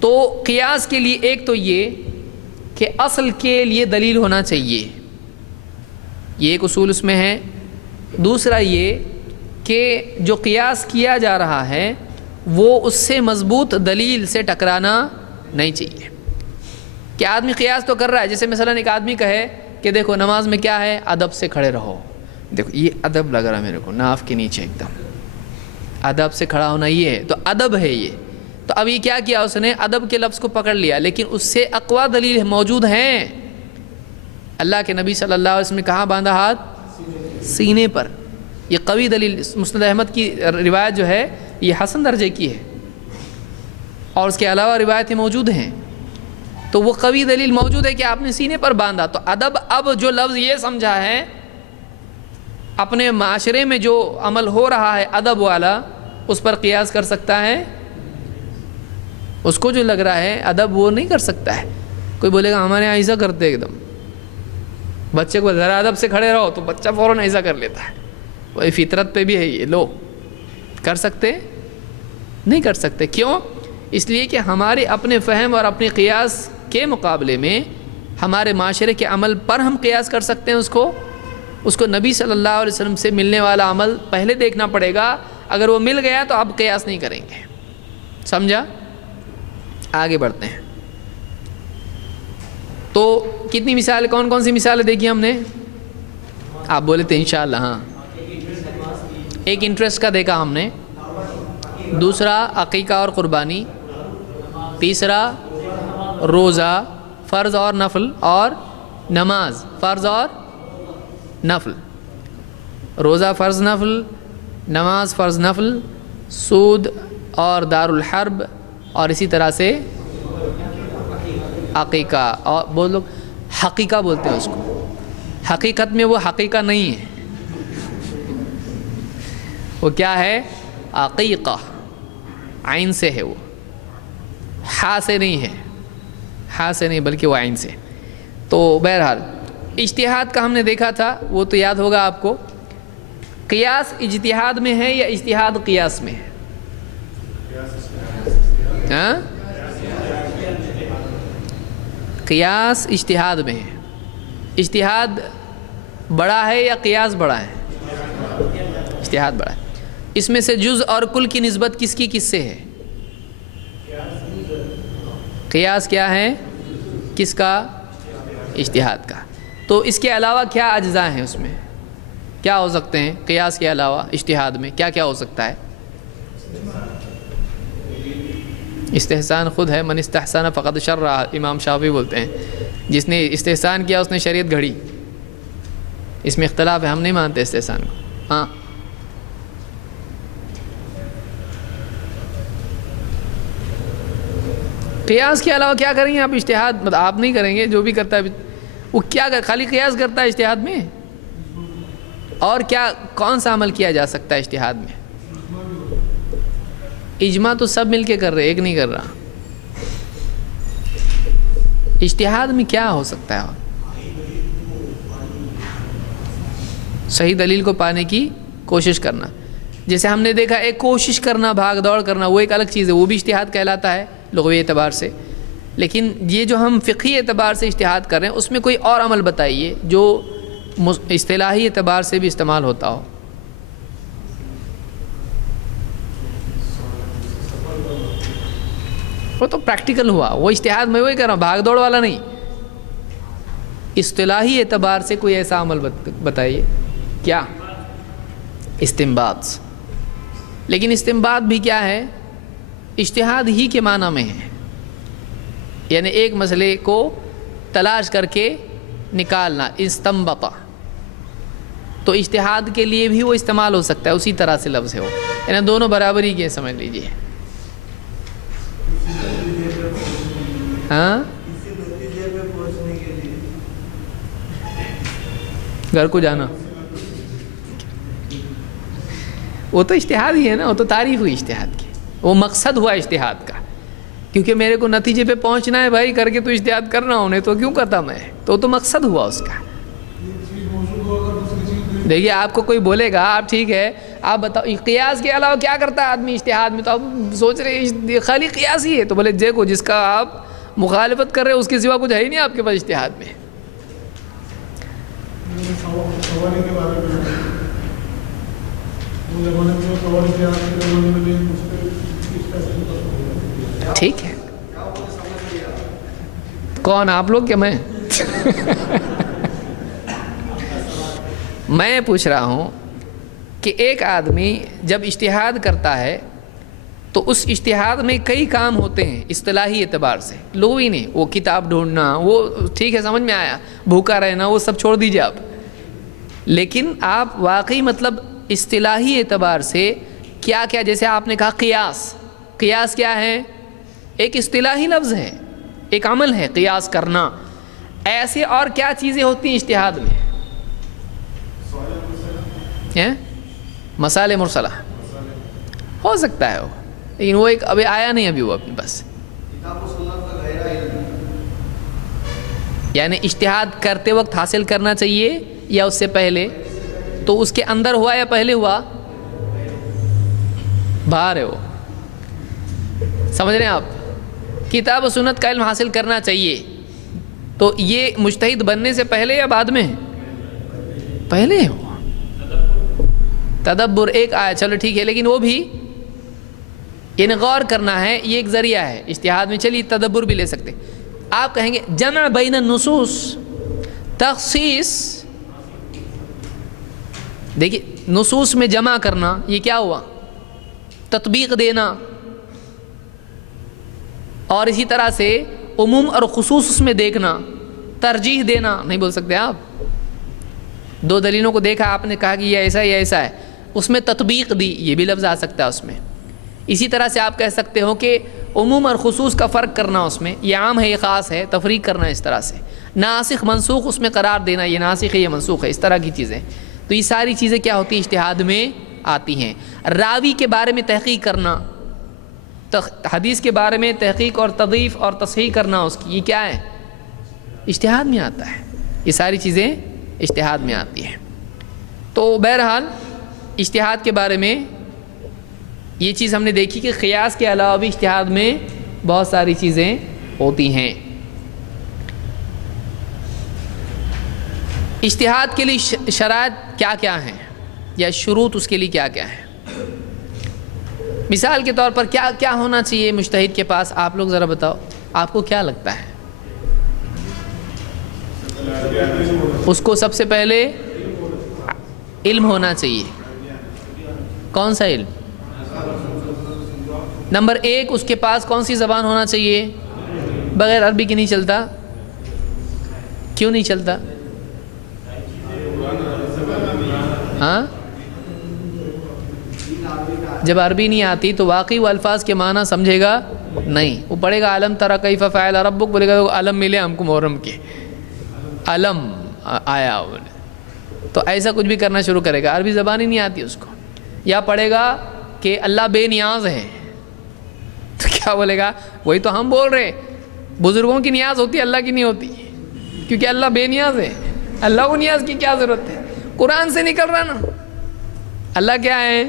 تو قیاس کے لیے ایک تو یہ کہ اصل کے لیے دلیل ہونا چاہیے، یہ ایک اصول اس میں ہے. دوسرا یہ کہ جو قیاس کیا جا رہا ہے وہ اس سے مضبوط دلیل سے ٹکرانا نہیں چاہیے. کہ آدمی قیاس تو کر رہا ہے، جیسے مثلا ایک آدمی کہے کہ دیکھو نماز میں کیا ہے؟ ادب سے کھڑے رہو. دیکھو یہ ادب لگ رہا ہے میرے کو، ناف کے نیچے ایک دم ادب سے کھڑا ہونا، یہ ہے تو ادب ہے یہ. تو اب یہ کیا کیا اس نے؟ ادب کے لفظ کو پکڑ لیا، لیکن اس سے اقوی دلیل موجود ہیں. اللہ کے نبی صلی اللہ علیہ وسلم نے کہاں باندھا ہاتھ؟ سینے پر. یہ قوی دلیل. مسند احمد کی روایت جو ہے یہ حسن درجے کی ہے اور اس کے علاوہ روایتیں موجود ہیں. تو وہ قوی دلیل موجود ہے کہ آپ نے سینے پر باندھا. تو ادب اب جو لفظ یہ سمجھا ہے اپنے معاشرے میں جو عمل ہو رہا ہے ادب والا اس پر قیاس کر سکتا ہے. اس کو جو لگ رہا ہے ادب وہ نہیں کر سکتا ہے. کوئی بولے گا ہمارے یہاں ایسا کرتے ایک دم بچے کو ذرا ادب سے کھڑے رہو تو بچہ فوراً ایسا کر لیتا ہے. وہی فطرت پہ بھی ہے یہ. لو کر سکتے نہیں کر سکتے. کیوں؟ اس لیے کہ ہمارے اپنے فہم اور اپنے قیاس کے مقابلے میں ہمارے معاشرے کے عمل پر ہم قیاس کر سکتے ہیں. اس کو نبی صلی اللہ علیہ وسلم سے ملنے والا عمل پہلے دیکھنا پڑے گا. اگر وہ مل گیا تو اب قیاس نہیں کریں گے. سمجھا؟ آگے بڑھتے ہیں. تو کتنی مثال، کون کون سی مثالیں دیکھی ہم نے؟ آپ بولے تھے انشاءاللہ. ہاں، ایک انٹرسٹ کا دیکھا ہم نے، دوسرا عقیقہ اور قربانی، تیسرا روزہ فرض اور نفل، اور نماز فرض اور نفل. روزہ فرض نفل، نماز فرض نفل، سود اور دارالحرب، اور اسی طرح سے عقیقہ. اور بہت لوگ حقیقہ بولتے ہیں اس کو. حقیقت میں وہ حقیقہ نہیں ہے. وہ کیا ہے؟ عقیقہ. عین سے ہے، وہ ہا سے نہیں ہے. ہا سے نہیں بلکہ وہ عین سے. تو بہرحال اجتہاد کا ہم نے دیکھا تھا، وہ تو یاد ہوگا آپ کو. قیاس اجتہاد میں ہے یا اجتہاد قیاس میں ہے؟ ہاں؟ قیاس اجتہاد میں ہے. اجتہاد بڑا ہے یا قیاس بڑا ہے؟ اجتہاد بڑا ہے. اس میں سے جز اور کل کی نسبت کس کی کس سے ہے؟ قیاس کیا ہے؟ کس کا؟ اجتہاد کا. تو اس کے علاوہ کیا اجزاء ہیں؟ اس میں کیا ہو سکتے ہیں قیاس کے علاوہ؟ اجتہاد میں کیا کیا ہو سکتا ہے؟ استحسان خود ہے. من استحسن فقد شرع، امام شافعی بولتے ہیں. جس نے استحسان کیا اس نے شریعت گھڑی. اس میں اختلاف ہے، ہم نہیں مانتے استحسان کو. ہاں، قیاس کے علاوہ کیا کریں گے آپ؟ اجتہاد مطلب آپ نہیں کریں گے، جو بھی کرتا ہے وہ کیا خالی قیاس کرتا ہے اجتہاد میں؟ اور کیا کون سا عمل کیا جا سکتا ہے اجتہاد میں؟ اجماع تو سب مل کے کر رہے، ایک نہیں کر رہا. اجتہاد میں کیا ہو سکتا ہے؟ صحیح دلیل کو پانے کی کوشش کرنا. جیسے ہم نے دیکھا ایک کوشش کرنا، بھاگ دوڑ کرنا، وہ ایک الگ چیز ہے، وہ بھی اجتہاد کہلاتا ہے لغوی اعتبار سے. لیکن یہ جو ہم فقہی اعتبار سے اجتہاد کر رہے ہیں اس میں کوئی اور عمل بتائیے جو اصطلاحی اعتبار سے بھی استعمال ہوتا ہو. وہ تو پریکٹیکل ہوا، وہ اجتہاد میں وہی کر رہا ہوں، بھاگ دوڑ والا نہیں. اصطلاحی اعتبار سے کوئی ایسا عمل بتائیے. کیا؟ استنباط. لیکن استنباط بھی کیا ہے؟ اجتہاد ہی کے معنی میں ہے. یعنی ایک مسئلے کو تلاش کر کے نکالنا، استنبطا. تو اجتہاد کے لیے بھی وہ استعمال ہو سکتا ہے، اسی طرح سے لفظ ہے وہ. یعنی دونوں برابری کے سمجھ لیجیے. ہاں، گھر کو جانا وہ تو اجتہاد ہی ہے نا. وہ تو تعریف ہوئی اجتہاد کی، وہ مقصد ہوا اجتہاد کا. کیونکہ میرے کو نتیجے پہ پہنچنا ہے بھائی، کر کے تو اجتہاد کرنا ہونے تو کیوں کرتا میں؟ تو مقصد ہوا اس کا. دیکھیے آپ کو کوئی بولے گا آپ ٹھیک ہے آپ بتاؤ قیاس کے علاوہ کیا کرتا ہے آدمی اجتہاد میں؟ تو آپ سوچ رہے ہیں خالی قیاس ہی ہے. تو بولے دیکھو جس کا آپ مخالفت کر رہے ہیں اس کے سوا کچھ ہے ہی نہیں آپ کے پاس اجتہاد میں. ٹھیک ہے، کون آپ لوگ کہ میں میں پوچھ رہا ہوں کہ ایک آدمی جب اجتہاد کرتا ہے تو اس اجتہاد میں کئی کام ہوتے ہیں اصطلاحی اعتبار سے، لغوی نہیں، وہ کتاب ڈھونڈنا وہ ٹھیک ہے سمجھ میں آیا، بھوکا رہنا وہ سب چھوڑ دیجیے آپ، لیکن آپ واقعی مطلب اصطلاحی اعتبار سے کیا کیا، جیسے آپ نے کہا قیاس، قیاس کیا ہے؟ ایک اصطلاحی لفظ ہے، ایک عمل ہے قیاس کرنا، ایسے اور کیا چیزیں ہوتی ہیں اجتہاد میں؟ مسائل مرسلہ ہو سکتا ہے وہ، لیکن وہ ایک ابھی آیا نہیں ابھی وہ اپنے پاس، یعنی اجتہاد کرتے وقت حاصل کرنا چاہیے یا اس سے پہلے؟ تو اس کے اندر ہوا یا پہلے ہوا؟ باہر ہے وہ، سمجھ رہے ہیں آپ؟ کتاب و سنت کا علم حاصل کرنا چاہیے، تو یہ مجتہد بننے سے پہلے یا بعد میں؟ پہلے ہو۔ تدبر ایک آیا چلو ٹھیک ہے، لیکن وہ بھی یعنی غور کرنا ہے، یہ ایک ذریعہ ہے اجتہاد میں، چلیے تدبر بھی لے سکتے۔ آپ کہیں گے جمع بین النصوص، تخصیص، دیکھیے نصوص میں جمع کرنا یہ کیا ہوا؟ تطبیق دینا، اور اسی طرح سے عموم اور خصوص اس میں دیکھنا، ترجیح دینا، نہیں بول سکتے آپ؟ دو دلیلوں کو دیکھا آپ نے کہا کہ یہ ایسا ہے یہ ایسا ہے، اس میں تطبیق دی، یہ بھی لفظ آ سکتا ہے اس میں۔ اسی طرح سے آپ کہہ سکتے ہو کہ عموم اور خصوص کا فرق کرنا، اس میں یہ عام ہے یہ خاص ہے، تفریق کرنا اس طرح سے، ناسخ منسوخ اس میں قرار دینا، یہ ناسخ ہے یہ منسوخ ہے، اس طرح کی چیزیں۔ تو یہ ساری چیزیں کیا ہوتی ہیں؟ اجتہاد میں آتی ہیں۔ راوی کے بارے میں تحقیق کرنا، حدیث کے بارے میں تحقیق اور تضعیف اور تصحیح کرنا اس کی، یہ کیا ہے؟ اجتہاد میں آتا ہے، یہ ساری چیزیں اجتہاد میں آتی ہیں۔ تو بہرحال اجتہاد کے بارے میں یہ چیز ہم نے دیکھی کہ قیاس کے علاوہ بھی اجتہاد میں بہت ساری چیزیں ہوتی ہیں۔ اجتہاد کے لیے شرائط کیا کیا ہیں، یا شروط اس کے لیے کیا کیا ہیں؟ مثال کے طور پر کیا کیا ہونا چاہیے مجتہد کے پاس؟ آپ لوگ ذرا بتاؤ، آپ کو کیا لگتا ہے؟ اس کو سب سے پہلے علم ہونا چاہیے۔ کون سا علم؟ نمبر ایک، اس کے پاس کون سی زبان ہونا چاہیے؟ بغیر عربی کے نہیں چلتا۔ کیوں نہیں چلتا؟ ہاں، جب عربی نہیں آتی تو واقعی وہ الفاظ کے معنی سمجھے گا نہیں، وہ پڑھے گا علم تری کیف فعل ربک، بولے گا علم ملے ہم کو محرم کے، علم آیا، تو ایسا کچھ بھی کرنا شروع کرے گا، عربی زبان ہی نہیں آتی اس کو۔ یا پڑھے گا کہ اللہ بے نیاز ہے، تو کیا بولے گا؟ وہی تو ہم بول رہے، بزرگوں کی نیاز ہوتی ہے، اللہ کی نہیں ہوتی، کیونکہ اللہ بے نیاز ہے، اللہ کو نیاز کی کیا ضرورت ہے؟ قرآن سے نکل رہا نا، اللہ کیا ہے؟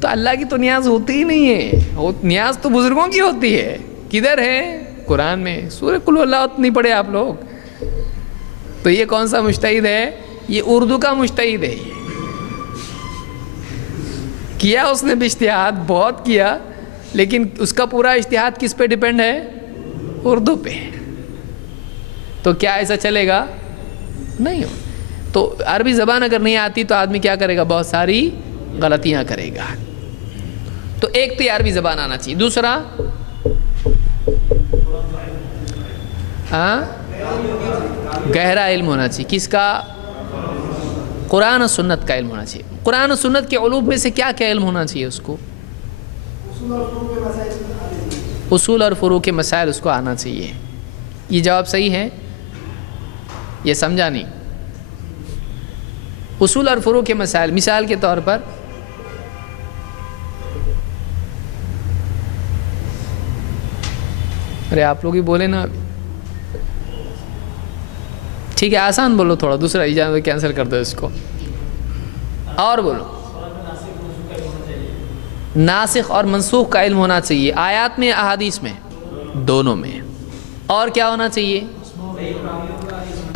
تو اللہ کی تو نیاز ہوتی ہی نہیں ہے، نیاز تو بزرگوں کی ہوتی ہے۔ کدھر ہے؟ قرآن میں، سورہ قل ہو اللہ نہیں پڑھے آپ لوگ؟ تو یہ کون سا مجتہد ہے؟ یہ اردو کا مجتہد ہے، کیا اس نے بھی اجتہاد بہت کیا، لیکن اس کا پورا اجتہاد کس پہ ڈیپینڈ ہے؟ اردو پہ۔ تو کیا ایسا چلے گا؟ نہیں ہو۔ تو عربی زبان اگر نہیں آتی تو آدمی کیا کرے گا؟ بہت ساری غلطیاں کرے گا۔ تو ایک تو عربی زبان آنا چاہیے، دوسرا گہرا علم ہونا چاہیے۔ کس کا؟ قرآن و سنت کا علم ہونا چاہیے۔ قرآن و سنت کے علوم میں سے کیا کیا علم ہونا چاہیے اس کو؟ اصول اور فروع کے مسائل اس کو آنا چاہیے۔ یہ جواب صحیح ہے؟ یہ سمجھا نہیں؟ اصول اور فروع کے مسائل، مثال کے طور پر ارے آپ لوگ ہی بولے نا ابھی، ٹھیک ہے آسان بولو تھوڑا، دوسرا اجازت کینسل کر دو اس کو، اور بولو۔ ناسخ اور منسوخ کا علم ہونا چاہیے، آیات میں احادیث میں، دونوں میں۔ اور کیا ہونا چاہیے؟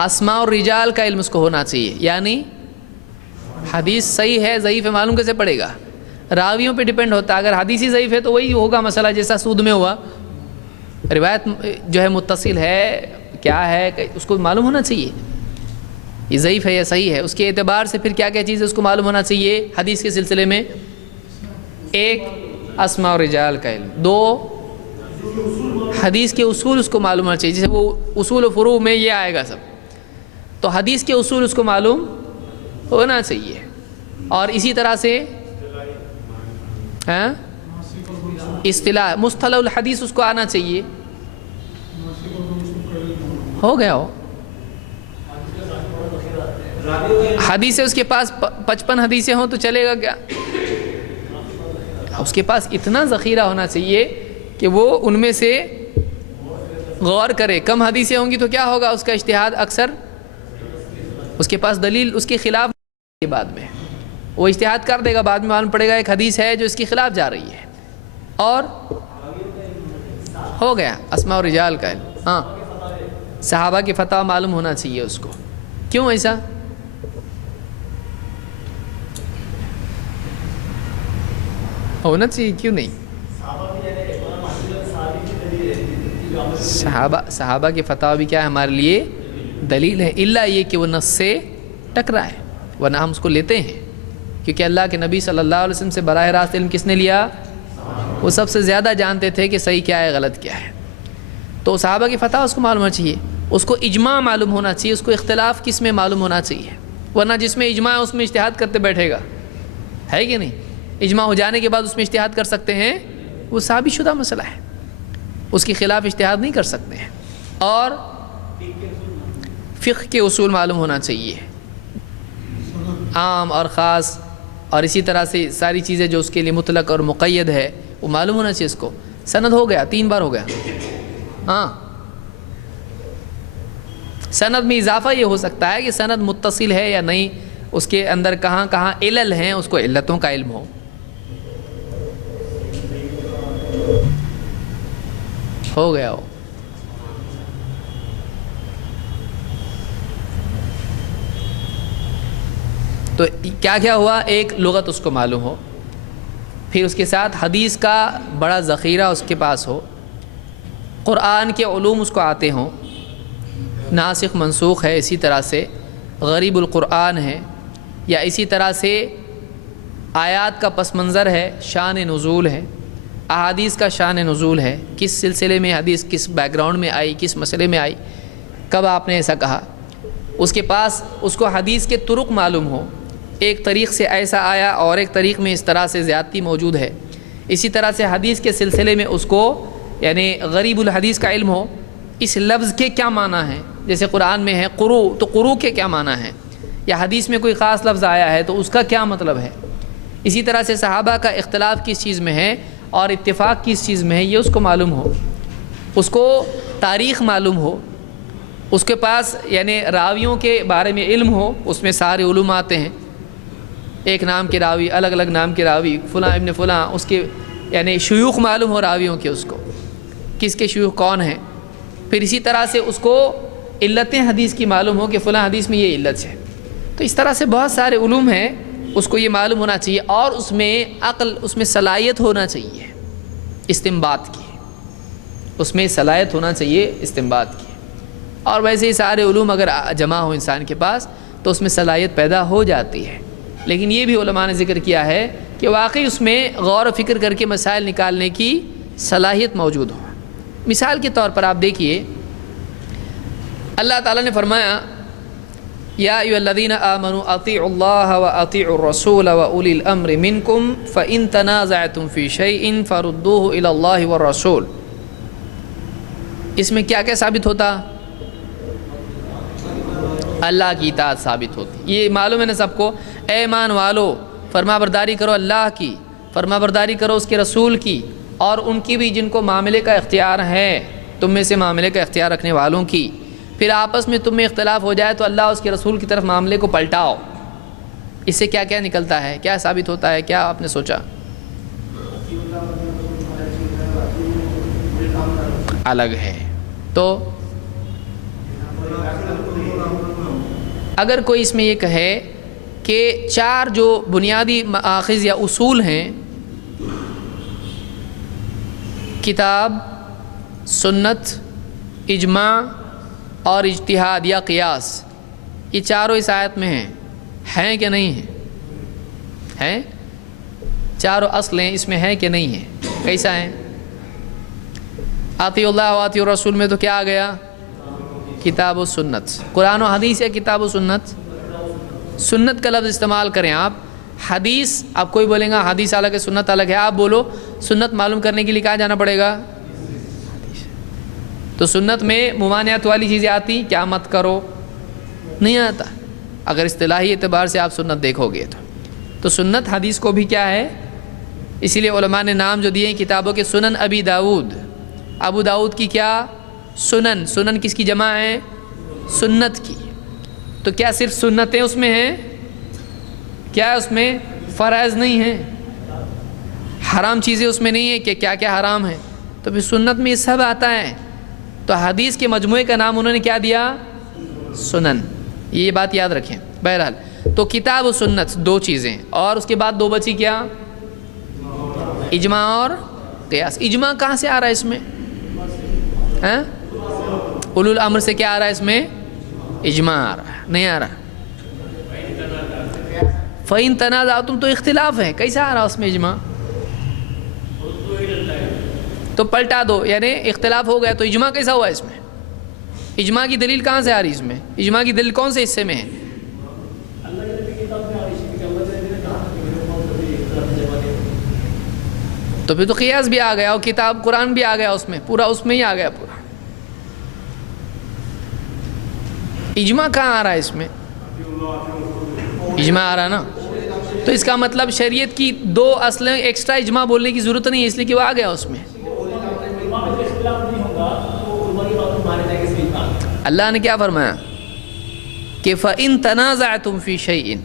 اسماء اور رجال کا علم اس کو ہونا چاہیے، یعنی حدیث صحیح ہے ضعیف ہے معلوم کیسے پڑے گا؟ راویوں پہ ڈیپینڈ ہوتا ہے، اگر حدیث ہی ضعیف ہے تو وہی ہوگا مسئلہ جیسا سود میں ہوا، روایت جو ہے متصل ہے کیا ہے اس کو معلوم ہونا چاہیے، یہ ضعیف ہے یا صحیح ہے، اس کے اعتبار سے پھر کیا کیا چیز ہے اس کو معلوم ہونا چاہیے حدیث کے سلسلے میں۔ ایک اسماء اور رجال کا علم. دو حدیث کے اصول اس کو معلوم ہونا چاہیے. جیسے وہ اصول و فروع میں یہ آئے گا سب, تو حدیث کے اصول اس کو معلوم ہونا چاہیے. اور اسی طرح سے اصطلاح مصطلح الحدیث اس کو آنا چاہیے. ہو گیا ہو حدیثیں اس کے پاس 55 حدیثیں ہوں تو چلے گا کیا؟ اس کے پاس اتنا ذخیرہ ہونا چاہیے کہ وہ ان میں سے غور کرے. کم حدیثیں ہوں گی تو کیا ہوگا؟ اس کا اجتہاد اکثر اس کے پاس دلیل اس کے خلاف بعد میں وہ اجتہاد کر دے گا, بعد میں معلوم پڑے گا ایک حدیث ہے جو اس کے خلاف جا رہی ہے. اور ہو گیا اسماء و رجال کا علم. ہاں صحابہ کی فتح معلوم ہونا چاہیے اس کو. کیوں ایسا؟ ہونا چاہیے, کیوں نہیں؟ صحابہ کی فتح بھی کیا ہے ہمارے لیے دلیل ہے, الا یہ کہ وہ نص سے ٹکرا ہے, ورنہ ہم اس کو لیتے ہیں. کیونکہ اللہ کے نبی صلی اللہ علیہ وسلم سے براہ راست علم کس نے لیا؟ وہ سب سے زیادہ جانتے تھے کہ صحیح کیا ہے غلط کیا ہے. تو صحابہ کی فتح اس کو معلوم ہونا چاہیے, اس کو اجماع معلوم ہونا چاہیے, اس کو اختلاف کس میں معلوم ہونا چاہیے. ورنہ جس میں اجماع ہے اس میں اجتہاد کرتے بیٹھے گا, ہے کہ نہیں؟ اجماع ہو جانے کے بعد اس میں اجتہاد کر سکتے ہیں, وہ ثابت شدہ مسئلہ ہے, اس کے خلاف اجتہاد نہیں کر سکتے ہیں. اور فقہ کے اصول معلوم ہونا چاہیے, عام اور خاص, اور اسی طرح سے ساری چیزیں جو اس کے لیے مطلق اور مقید ہے وہ معلوم ہونا چاہیے. اس کو سند ہو گیا, 3 بار ہو گیا. ہاں سند میں اضافہ یہ ہو سکتا ہے کہ سند متصل ہے یا نہیں, اس کے اندر کہاں کہاں علل ہیں, اس کو علتوں کا علم ہو گیا ہو. تو کیا کیا ہوا؟ ایک لغت اس کو معلوم ہو, پھر اس کے ساتھ حدیث کا بڑا ذخیرہ اس کے پاس ہو, قرآن کے علوم اس کو آتے ہوں, ناسخ منسوخ ہے, اسی طرح سے غریب القرآن ہے, یا اسی طرح سے آیات کا پس منظر ہے, شان نزول ہے, احادیث کا شان نزول ہے, کس سلسلے میں حدیث کس بیک گراؤنڈ میں آئی, کس مسئلے میں آئی, کب آپ نے ایسا کہا. اس کے پاس اس کو حدیث کے طرق معلوم ہو, ایک طریق سے ایسا آیا اور ایک طریق میں اس طرح سے زیادتی موجود ہے. اسی طرح سے حدیث کے سلسلے میں اس کو یعنی غریب الحدیث کا علم ہو, اس لفظ کے کیا معنی ہیں. جیسے قرآن میں ہے قرو, تو قرو کے کیا معنی ہیں, یا حدیث میں کوئی خاص لفظ آیا ہے تو اس کا کیا مطلب ہے. اسی طرح سے صحابہ کا اختلاف کس چیز میں ہے اور اتفاق کس چیز میں ہے, یہ اس کو معلوم ہو. اس کو تاریخ معلوم ہو, اس کے پاس یعنی راویوں کے بارے میں علم ہو, اس میں سارے علوم آتے ہیں, ایک نام کے راوی, الگ الگ نام کے راوی, فلاں ابن فلاں, اس کے یعنی شیوخ معلوم ہو راویوں کے, اس کو کس کے شیوخ کون ہیں. پھر اسی طرح سے اس کو علتیں حدیث کی معلوم ہو کہ فلاں حدیث میں یہ علت ہے. تو اس طرح سے بہت سارے علوم ہیں, اس کو یہ معلوم ہونا چاہیے. اور اس میں عقل, اس میں صلاحیت ہونا چاہیے استنباط کی, اس میں صلاحیت ہونا چاہیے استنباط کی. اور ویسے ہی سارے علوم اگر جمع ہو انسان کے پاس تو اس میں صلاحیت پیدا ہو جاتی ہے. لیکن یہ بھی علماء نے ذکر کیا ہے کہ واقعی اس میں غور و فکر کر کے مسائل نکالنے کی صلاحیت موجود ہو. مثال کے طور پر آپ دیکھیے, اللہ تعالیٰ نے فرمایا یا ایھا الذین آمنوا اطیعوا اللہ واطیعوا الرسول واولی الامر منکم فان تنازعتم فی شیء فردوہ الی اللہ والرسول. اس میں کیا کیا ثابت ہوتا؟ اللہ کی اطاعت ثابت ہوتی. یہ معلوم ہے نا سب کو, اے ایمان والو فرما برداری کرو اللہ کی, فرما برداری کرو اس کے رسول کی, اور ان کی بھی جن کو معاملے کا اختیار ہے, تم میں سے معاملے کا اختیار رکھنے والوں کی. پھر آپس میں تم میں اختلاف ہو جائے تو اللہ اس کے رسول کی طرف معاملے کو پلٹاؤ. اس سے کیا کیا نکلتا ہے, کیا ثابت ہوتا ہے, کیا آپ نے سوچا؟ الگ ہے. تو اگر کوئی اس میں یہ کہے کہ 4 جو بنیادی مآخذ یا اصول ہیں, کتاب, سنت, اجماع اور اجتہاد یا قیاس, یہ چاروں اس آیت میں ہیں کہ نہیں ہیں؟ ہیں. چاروں اصلیں اس میں ہیں کہ نہیں ہیں؟ کیسا ہیں؟ اطیعوا اللہ و اطیعوا الرسول میں تو کیا آ گیا؟ کتاب و سنت. قرآن و حدیث ہے کتاب و سنت؟ سنت کا لفظ استعمال کریں آپ. حدیث اب کوئی بولیں گا حدیث الگ ہے سنت الگ ہے، آپ بولو سنت معلوم کرنے کے لیے کہاں جانا پڑے گا؟ تو سنت میں ممانعت والی چیزیں آتی کیا مت کرو؟ نہیں آتا. اگر اصطلاحی اعتبار سے آپ سنت دیکھو گے تو سنت حدیث کو بھی کیا ہے؟ اسی لیے علماء نے نام جو دیے ہیں کتابوں کے سنن ابی داؤد. ابو داؤد کی کیا؟ سنن. سنن کس کی جمع ہے؟ سنت کی. تو کیا صرف سنتیں اس میں ہیں؟ کیا اس میں فرائض نہیں ہیں؟ حرام چیزیں اس میں نہیں ہیں کہ کیا کیا حرام ہے؟ تو پھر سنت میں یہ سب آتا ہے. تو حدیث کے مجموعے کا نام انہوں نے کیا دیا؟ سنن. یہ بات یاد رکھیں. بہرحال تو کتاب و سنت دو چیزیں، اور اس کے بعد دو بچی کیا؟ اجماع اور قیاس. اجماع کہاں سے آ رہا ہے اس میں؟ اولو الامر سے کیا آ رہا ہے اس میں؟ اجماع آ رہا ہے. نہیں آ رہا. فَإِن تَنَازَعْتُمْ تو اختلاف ہے. کیسا آ رہا اس میں اجماع؟ تو پلٹا دو، یعنی اختلاف ہو گیا تو اجماع کیسا ہوا اس میں؟ اجماع کی دلیل کہاں سے آ رہی اس میں؟ اجماع کی دلیل کون سے حصے میں ہے؟ تو پھر تو قیاس بھی آ گیا اور کتاب قرآن بھی آ گیا اس میں، پورا اس میں ہی آ گیا پورا. اجماع کہاں آ رہا ہے اس میں؟ اجماع آ رہا نا. تو اس کا مطلب شریعت کی دو اصلیں ایکسٹرا اجماع بولنے کی ضرورت نہیں ہے، اس لیے کہ وہ آ گیا اس میں. اللہ نے کیا فرمایا کہ فَإِن تَنَازَعْتُمْ فِي شَيْءٍ،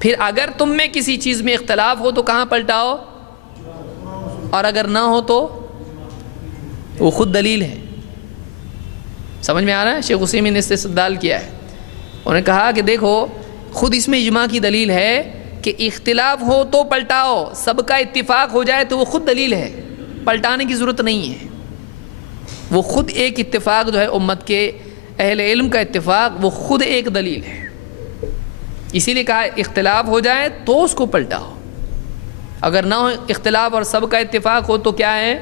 پھر اگر تم میں کسی چیز میں اختلاف ہو تو کہاں پلٹاؤ، اور اگر نہ ہو تو وہ خود دلیل ہے. سمجھ میں آ رہا ہے؟ شیخ عثیمین نے استدلال کیا ہے. انہوں نے کہا کہ دیکھو خود اس میں اجماع کی دلیل ہے کہ اختلاف ہو تو پلٹاؤ، سب کا اتفاق ہو جائے تو وہ خود دلیل ہے، پلٹانے کی ضرورت نہیں ہے. وہ خود ایک اتفاق جو ہے امت کے اہل علم کا اتفاق، وہ خود ایک دلیل ہے. اسی لیے کہا اختلاف ہو جائے تو اس کو پلٹاؤ، اگر نہ ہو اختلاف اور سب کا اتفاق ہو تو کیا ہے؟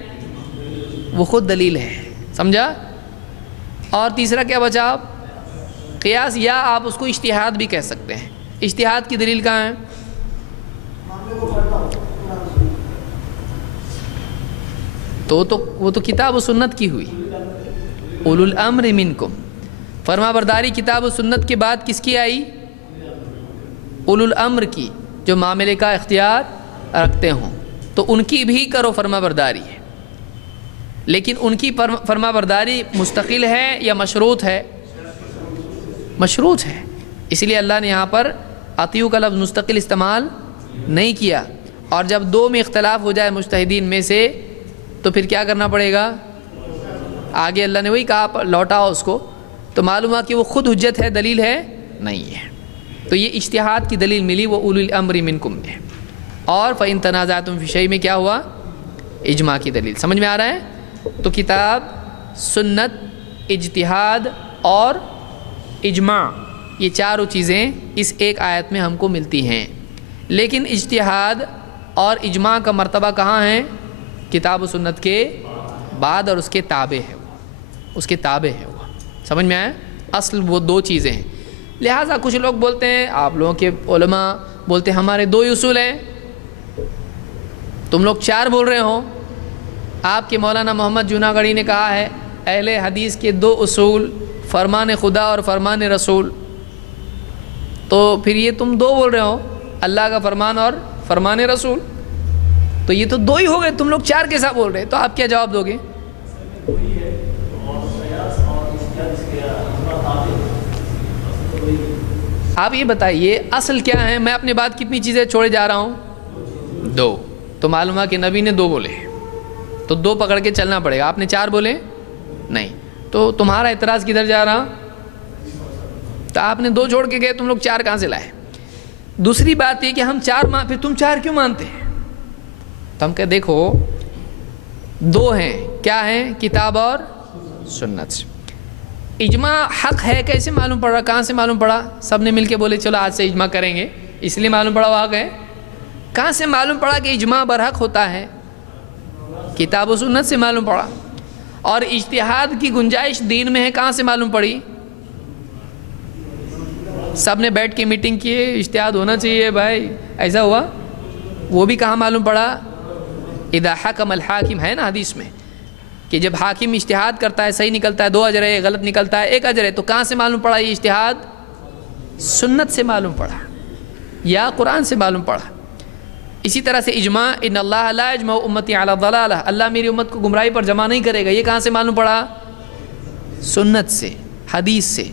وہ خود دلیل ہے. سمجھا؟ اور تیسرا کیا بچا؟ قیاس، یا آپ اس کو اجتہاد بھی کہہ سکتے ہیں. اجتہاد کی دلیل کہاں ہے؟ تو وہ تو کتاب و سنت کی ہوئی. اولو الامر منکم، فرما برداری کتاب و سنت کے بعد کس کی آئی؟ اولو الامر کی، جو معاملے کا اختیار رکھتے ہوں تو ان کی بھی کرو فرما برداری ہے. لیکن ان کی فرما برداری مستقل ہے یا مشروط ہے؟ مشروط ہے. اس لیے اللہ نے یہاں پر اطیعوا کا لفظ مستقل استعمال نہیں کیا. اور جب دو میں اختلاف ہو جائے مجتہدین میں سے تو پھر کیا کرنا پڑے گا؟ آگے اللہ نے وہی کہا لوٹاؤ اس کو. تو معلوم ہوا کہ وہ خود حجت ہے، دلیل ہے نہیں ہے. تو یہ اجتہاد کی دلیل ملی وہ اولو الامر منکم میں. اور فَإِن تَنَازَعْتُمْ فِي شَيْءٍ میں کیا ہوا؟ اجماع کی دلیل. سمجھ میں آ رہا ہے؟ تو کتاب، سنت، اجتہاد اور اجماع، یہ چاروں چیزیں اس ایک آیت میں ہم کو ملتی ہیں. لیکن اجتہاد اور اجماع کا مرتبہ کہاں ہے؟ کتاب و سنت کے بعد، اور اس کے تابع ہے وہ، اس کے تابع ہے وہ. سمجھ میں آیا؟ اصل وہ دو چیزیں ہیں. لہٰذا کچھ لوگ بولتے ہیں، آپ لوگوں کے علماء بولتے ہیں ہمارے دو ہی اصول ہیں، تم لوگ چار بول رہے ہو. آپ کے مولانا محمد جوناگڑھی نے کہا ہے اہل حدیث کے دو اصول فرمان خدا اور فرمان رسول. تو پھر یہ تم دو بول رہے ہو، اللہ کا فرمان اور فرمان رسول، تو یہ تو دو ہی ہو گئے، تم لوگ چار کیسا بول رہے؟ تو آپ کیا جواب دو گے؟ آپ یہ بتائیے اصل کیا ہے؟ میں اپنے بعد کتنی چیزیں چھوڑے جا رہا ہوں؟ دو. تو معلوم ہے کہ نبی نے دو بولے تو دو پکڑ کے چلنا پڑے گا. آپ نے چار بولے نہیں، تو تمہارا اعتراض کدھر جا رہا؟ تو آپ نے دو چھوڑ کے گئے، تم لوگ چار کہاں سے لائے؟ دوسری بات یہ کہ ہم چار پھر تم چار کیوں مانتے ہیں؟ تو ہم کہتے دیکھو دو ہیں، کیا ہیں؟ کتاب اور سنت. اجماع حق ہے کیسے معلوم پڑ رہا؟ کہاں سے معلوم پڑا؟ سب نے مل کے بولے چلو آج سے اجماع کریں گے، اس لیے معلوم پڑا وہ حق ہے؟ کہاں سے معلوم پڑا کہ اجماع برحق ہوتا ہے؟ کتاب و سنت سے معلوم پڑا. اور اجتہاد کی گنجائش دین میں ہے، کہاں سے معلوم پڑی؟ سب نے بیٹھ کے میٹنگ کی، اجتہاد ہونا چاہیے بھائی، ایسا ہوا؟ وہ بھی کہاں معلوم پڑا؟ اذا حکم الحاکم ہے نا حدیث میں کہ جب حاکم اجتہاد کرتا ہے، صحیح نکلتا ہے 2 اجر ہے، غلط نکلتا ہے 1 اجر ہے. تو کہاں سے معلوم پڑا یہ اجتہاد؟ سنت سے معلوم پڑا یا قرآن سے معلوم پڑا. اسی طرح سے اجماع، ان اللہ لا یجمع امتی علی ضلالہ، اللہ میری امت کو گمراہی پر جمع نہیں کرے گا، یہ کہاں سے معلوم پڑا؟ سنت سے، حدیث سے.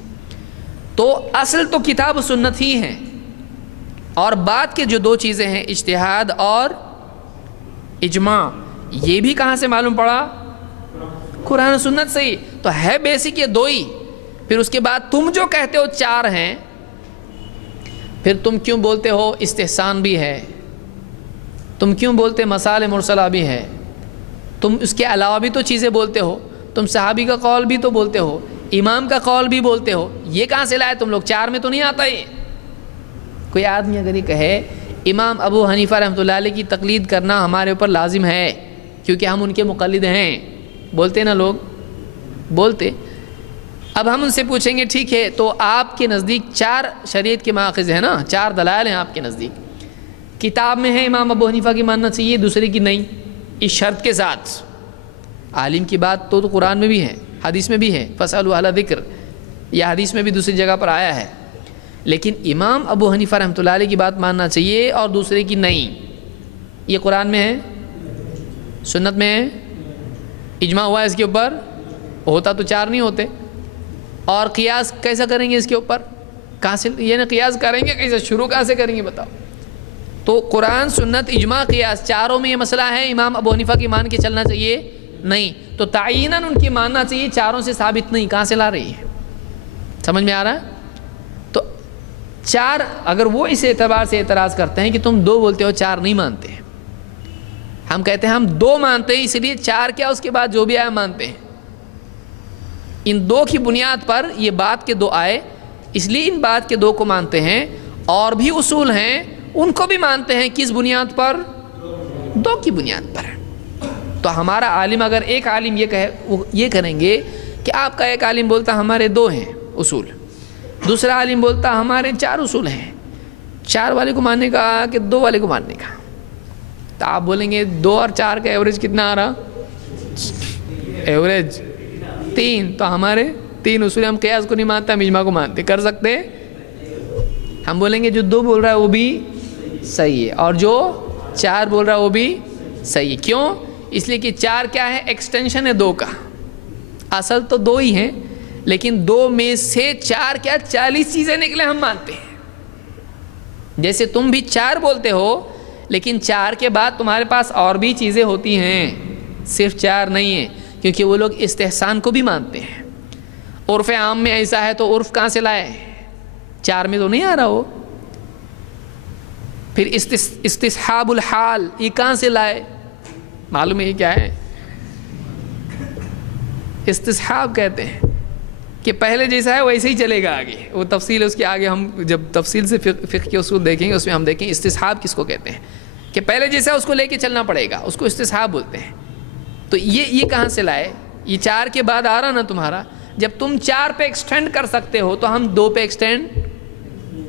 تو اصل تو کتاب و سنت ہی ہیں، اور بعد کے جو 2 چیزیں ہیں اجتہاد اور اجماع، یہ بھی کہاں سے معلوم پڑا؟ قرآن و سنت سے ہی. تو ہے بیسک یہ 2 ہی. پھر اس کے بعد تم جو کہتے ہو 4 ہیں، پھر تم کیوں بولتے ہو استحسان بھی ہے؟ تم کیوں بولتے مسائل مرسلہ بھی ہے؟ تم اس کے علاوہ بھی تو چیزیں بولتے ہو. تم صحابی کا قول بھی تو بولتے ہو، امام کا قول بھی بولتے ہو. یہ کہاں سے لائے تم لوگ؟ 4 میں تو نہیں آتا یہ. کوئی آدمی اگر یہ کہے امام ابو حنیفہ رحمۃ اللہ علیہ کی تقلید کرنا ہمارے اوپر لازم ہے کیونکہ ہم ان کے مقلد ہیں، بولتے نا لوگ، بولتے. اب ہم ان سے پوچھیں گے ٹھیک ہے تو آپ کے نزدیک 4 شریعت کے ماخذ ہیں نا، 4 دلائل ہیں آپ کے نزدیک. کتاب میں ہے امام ابو حنیفہ کی ماننا چاہیے، دوسرے کی نہیں، اس شرط کے ساتھ. عالم کی بات تو قرآن میں بھی ہے، حدیث میں بھی ہے، فاسألوا اہل ذکر، یا حدیث میں بھی دوسری جگہ پر آیا ہے. لیکن امام ابو حنیفہ رحمۃ اللہ علیہ کی بات ماننا چاہیے اور دوسرے کی نہیں، یہ قرآن میں ہے، سنت میں ہے، اجماع ہوا ہے اس کے اوپر. ہوتا تو 4 نہیں ہوتے. اور قیاس کیسا کریں گے اس کے اوپر؟ کہاں سے یہ قیاس کریں گے؟ کیسے شروع کہاں سے کریں گے بتاؤ؟ تو قرآن، سنت، اجماع، قیاس، چاروں میں یہ مسئلہ ہے امام ابو حنیفہ کی مان کے چلنا چاہیے نہیں. تو تعیناً ان کی ماننا چاہیے، چاروں سے ثابت نہیں. کہاں سے لا رہی ہے؟ سمجھ میں آ رہا ہے؟ تو 4 اگر وہ اس اعتبار سے اعتراض کرتے ہیں کہ تم 2 بولتے ہو 4 نہیں مانتے، ہم کہتے ہیں ہم 2 مانتے ہیں، اس لیے 4 کیا اس کے بعد جو بھی آیا مانتے ہیں. ان 2 کی بنیاد پر یہ بات کے 2 آئے، اس لیے ان بات کے 2 کو مانتے ہیں. اور بھی اصول ہیں ان کو بھی مانتے ہیں، کس بنیاد پر؟ 2 کی بنیاد پر. تو ہمارا عالم اگر ایک عالم یہ کہے، وہ یہ کریں گے کہ آپ کا ایک عالم بولتا ہمارے 2 ہیں اصول، دوسرا عالم بولتا ہمارے 4 اصول ہیں. 4 والے کو ماننے کا کہ 2 والے کو ماننے کا؟ تو آپ بولیں گے 2 اور 4 کا ایوریج کتنا آ رہا؟ ایوریج 3. تو ہمارے 3 اصول، ہم قیاس کو نہیں مانتے، ہم اجماع کو مانتے. کر سکتے؟ ہم بولیں گے جو 2 بول رہا ہے وہ بھی صحیح ہے اور جو 4 بول رہا ہے وہ بھی صحیح ہے. کیوں؟ اس لیے کہ 4 کیا ہے؟ ایکسٹینشن ہے 2 کا. اصل تو 2 ہی ہیں، لیکن 2 میں سے 4 کیا 40 چیزیں نکلے ہم مانتے ہیں. جیسے تم بھی 4 بولتے ہو، لیکن 4 کے بعد تمہارے پاس اور بھی چیزیں ہوتی ہیں، صرف 4 نہیں ہیں. کیونکہ وہ لوگ استحسان کو بھی مانتے ہیں. عرف عام میں ایسا ہے تو عرف کہاں سے لائے؟ 4 میں تو نہیں آ رہا ہو. پھر استصحاب الحال یہ کہاں سے لائے؟ معلوم ہے یہ کیا ہے؟ استصحاب کہتے ہیں کہ پہلے جیسا ہے ویسے ہی چلے گا آگے. وہ تفصیل اس کے آگے ہم جب تفصیل سے فقہ کے اصول دیکھیں گے اس میں ہم دیکھیں استصحاب کس کو کہتے ہیں، کہ پہلے جیسا اس کو لے کے چلنا پڑے گا، اس کو استصحاب بولتے ہیں. تو یہ کہاں سے لائے؟ یہ 4 کے بعد آ رہا نا تمہارا. جب تم 4 پہ ایکسٹینڈ کر سکتے ہو تو ہم 2 پہ ایکسٹینڈ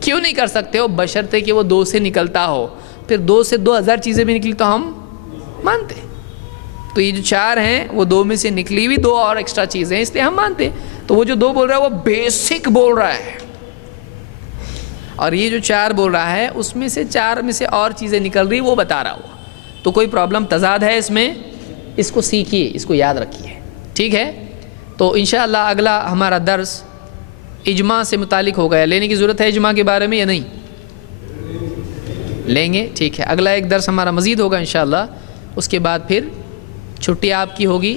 کیوں نہیں کر سکتے ہو؟ بشرطے کہ وہ 2 سے نکلتا ہو. پھر 2 سے 2000 چیزیں بھی نکلی تو ہم مانتے. تو یہ جو 4 ہیں وہ 2 میں سے نکلی ہوئی 2 اور ایکسٹرا چیزیں ہیں، اس لیے ہم مانتے. تو وہ جو 2 بول رہا ہے وہ بیسک بول رہا ہے، اور یہ جو 4 بول رہا ہے اس میں سے 4 میں سے اور چیزیں نکل رہی وہ بتا رہا ہوا. تو کوئی پرابلم تضاد ہے اس میں، اس کو سیکھیے، اس کو یاد رکھیے. ٹھیک ہے؟ تو انشاءاللہ اگلا ہمارا درس اجماع سے متعلق ہوگا. لینے کی ضرورت ہے اجماع کے بارے میں یا نہیں؟ لیں گے. ٹھیک ہے، اگلا ایک درس ہمارا مزید ہوگا انشاءاللہ. اس کے بعد پھر چھٹی آپ کی ہوگی.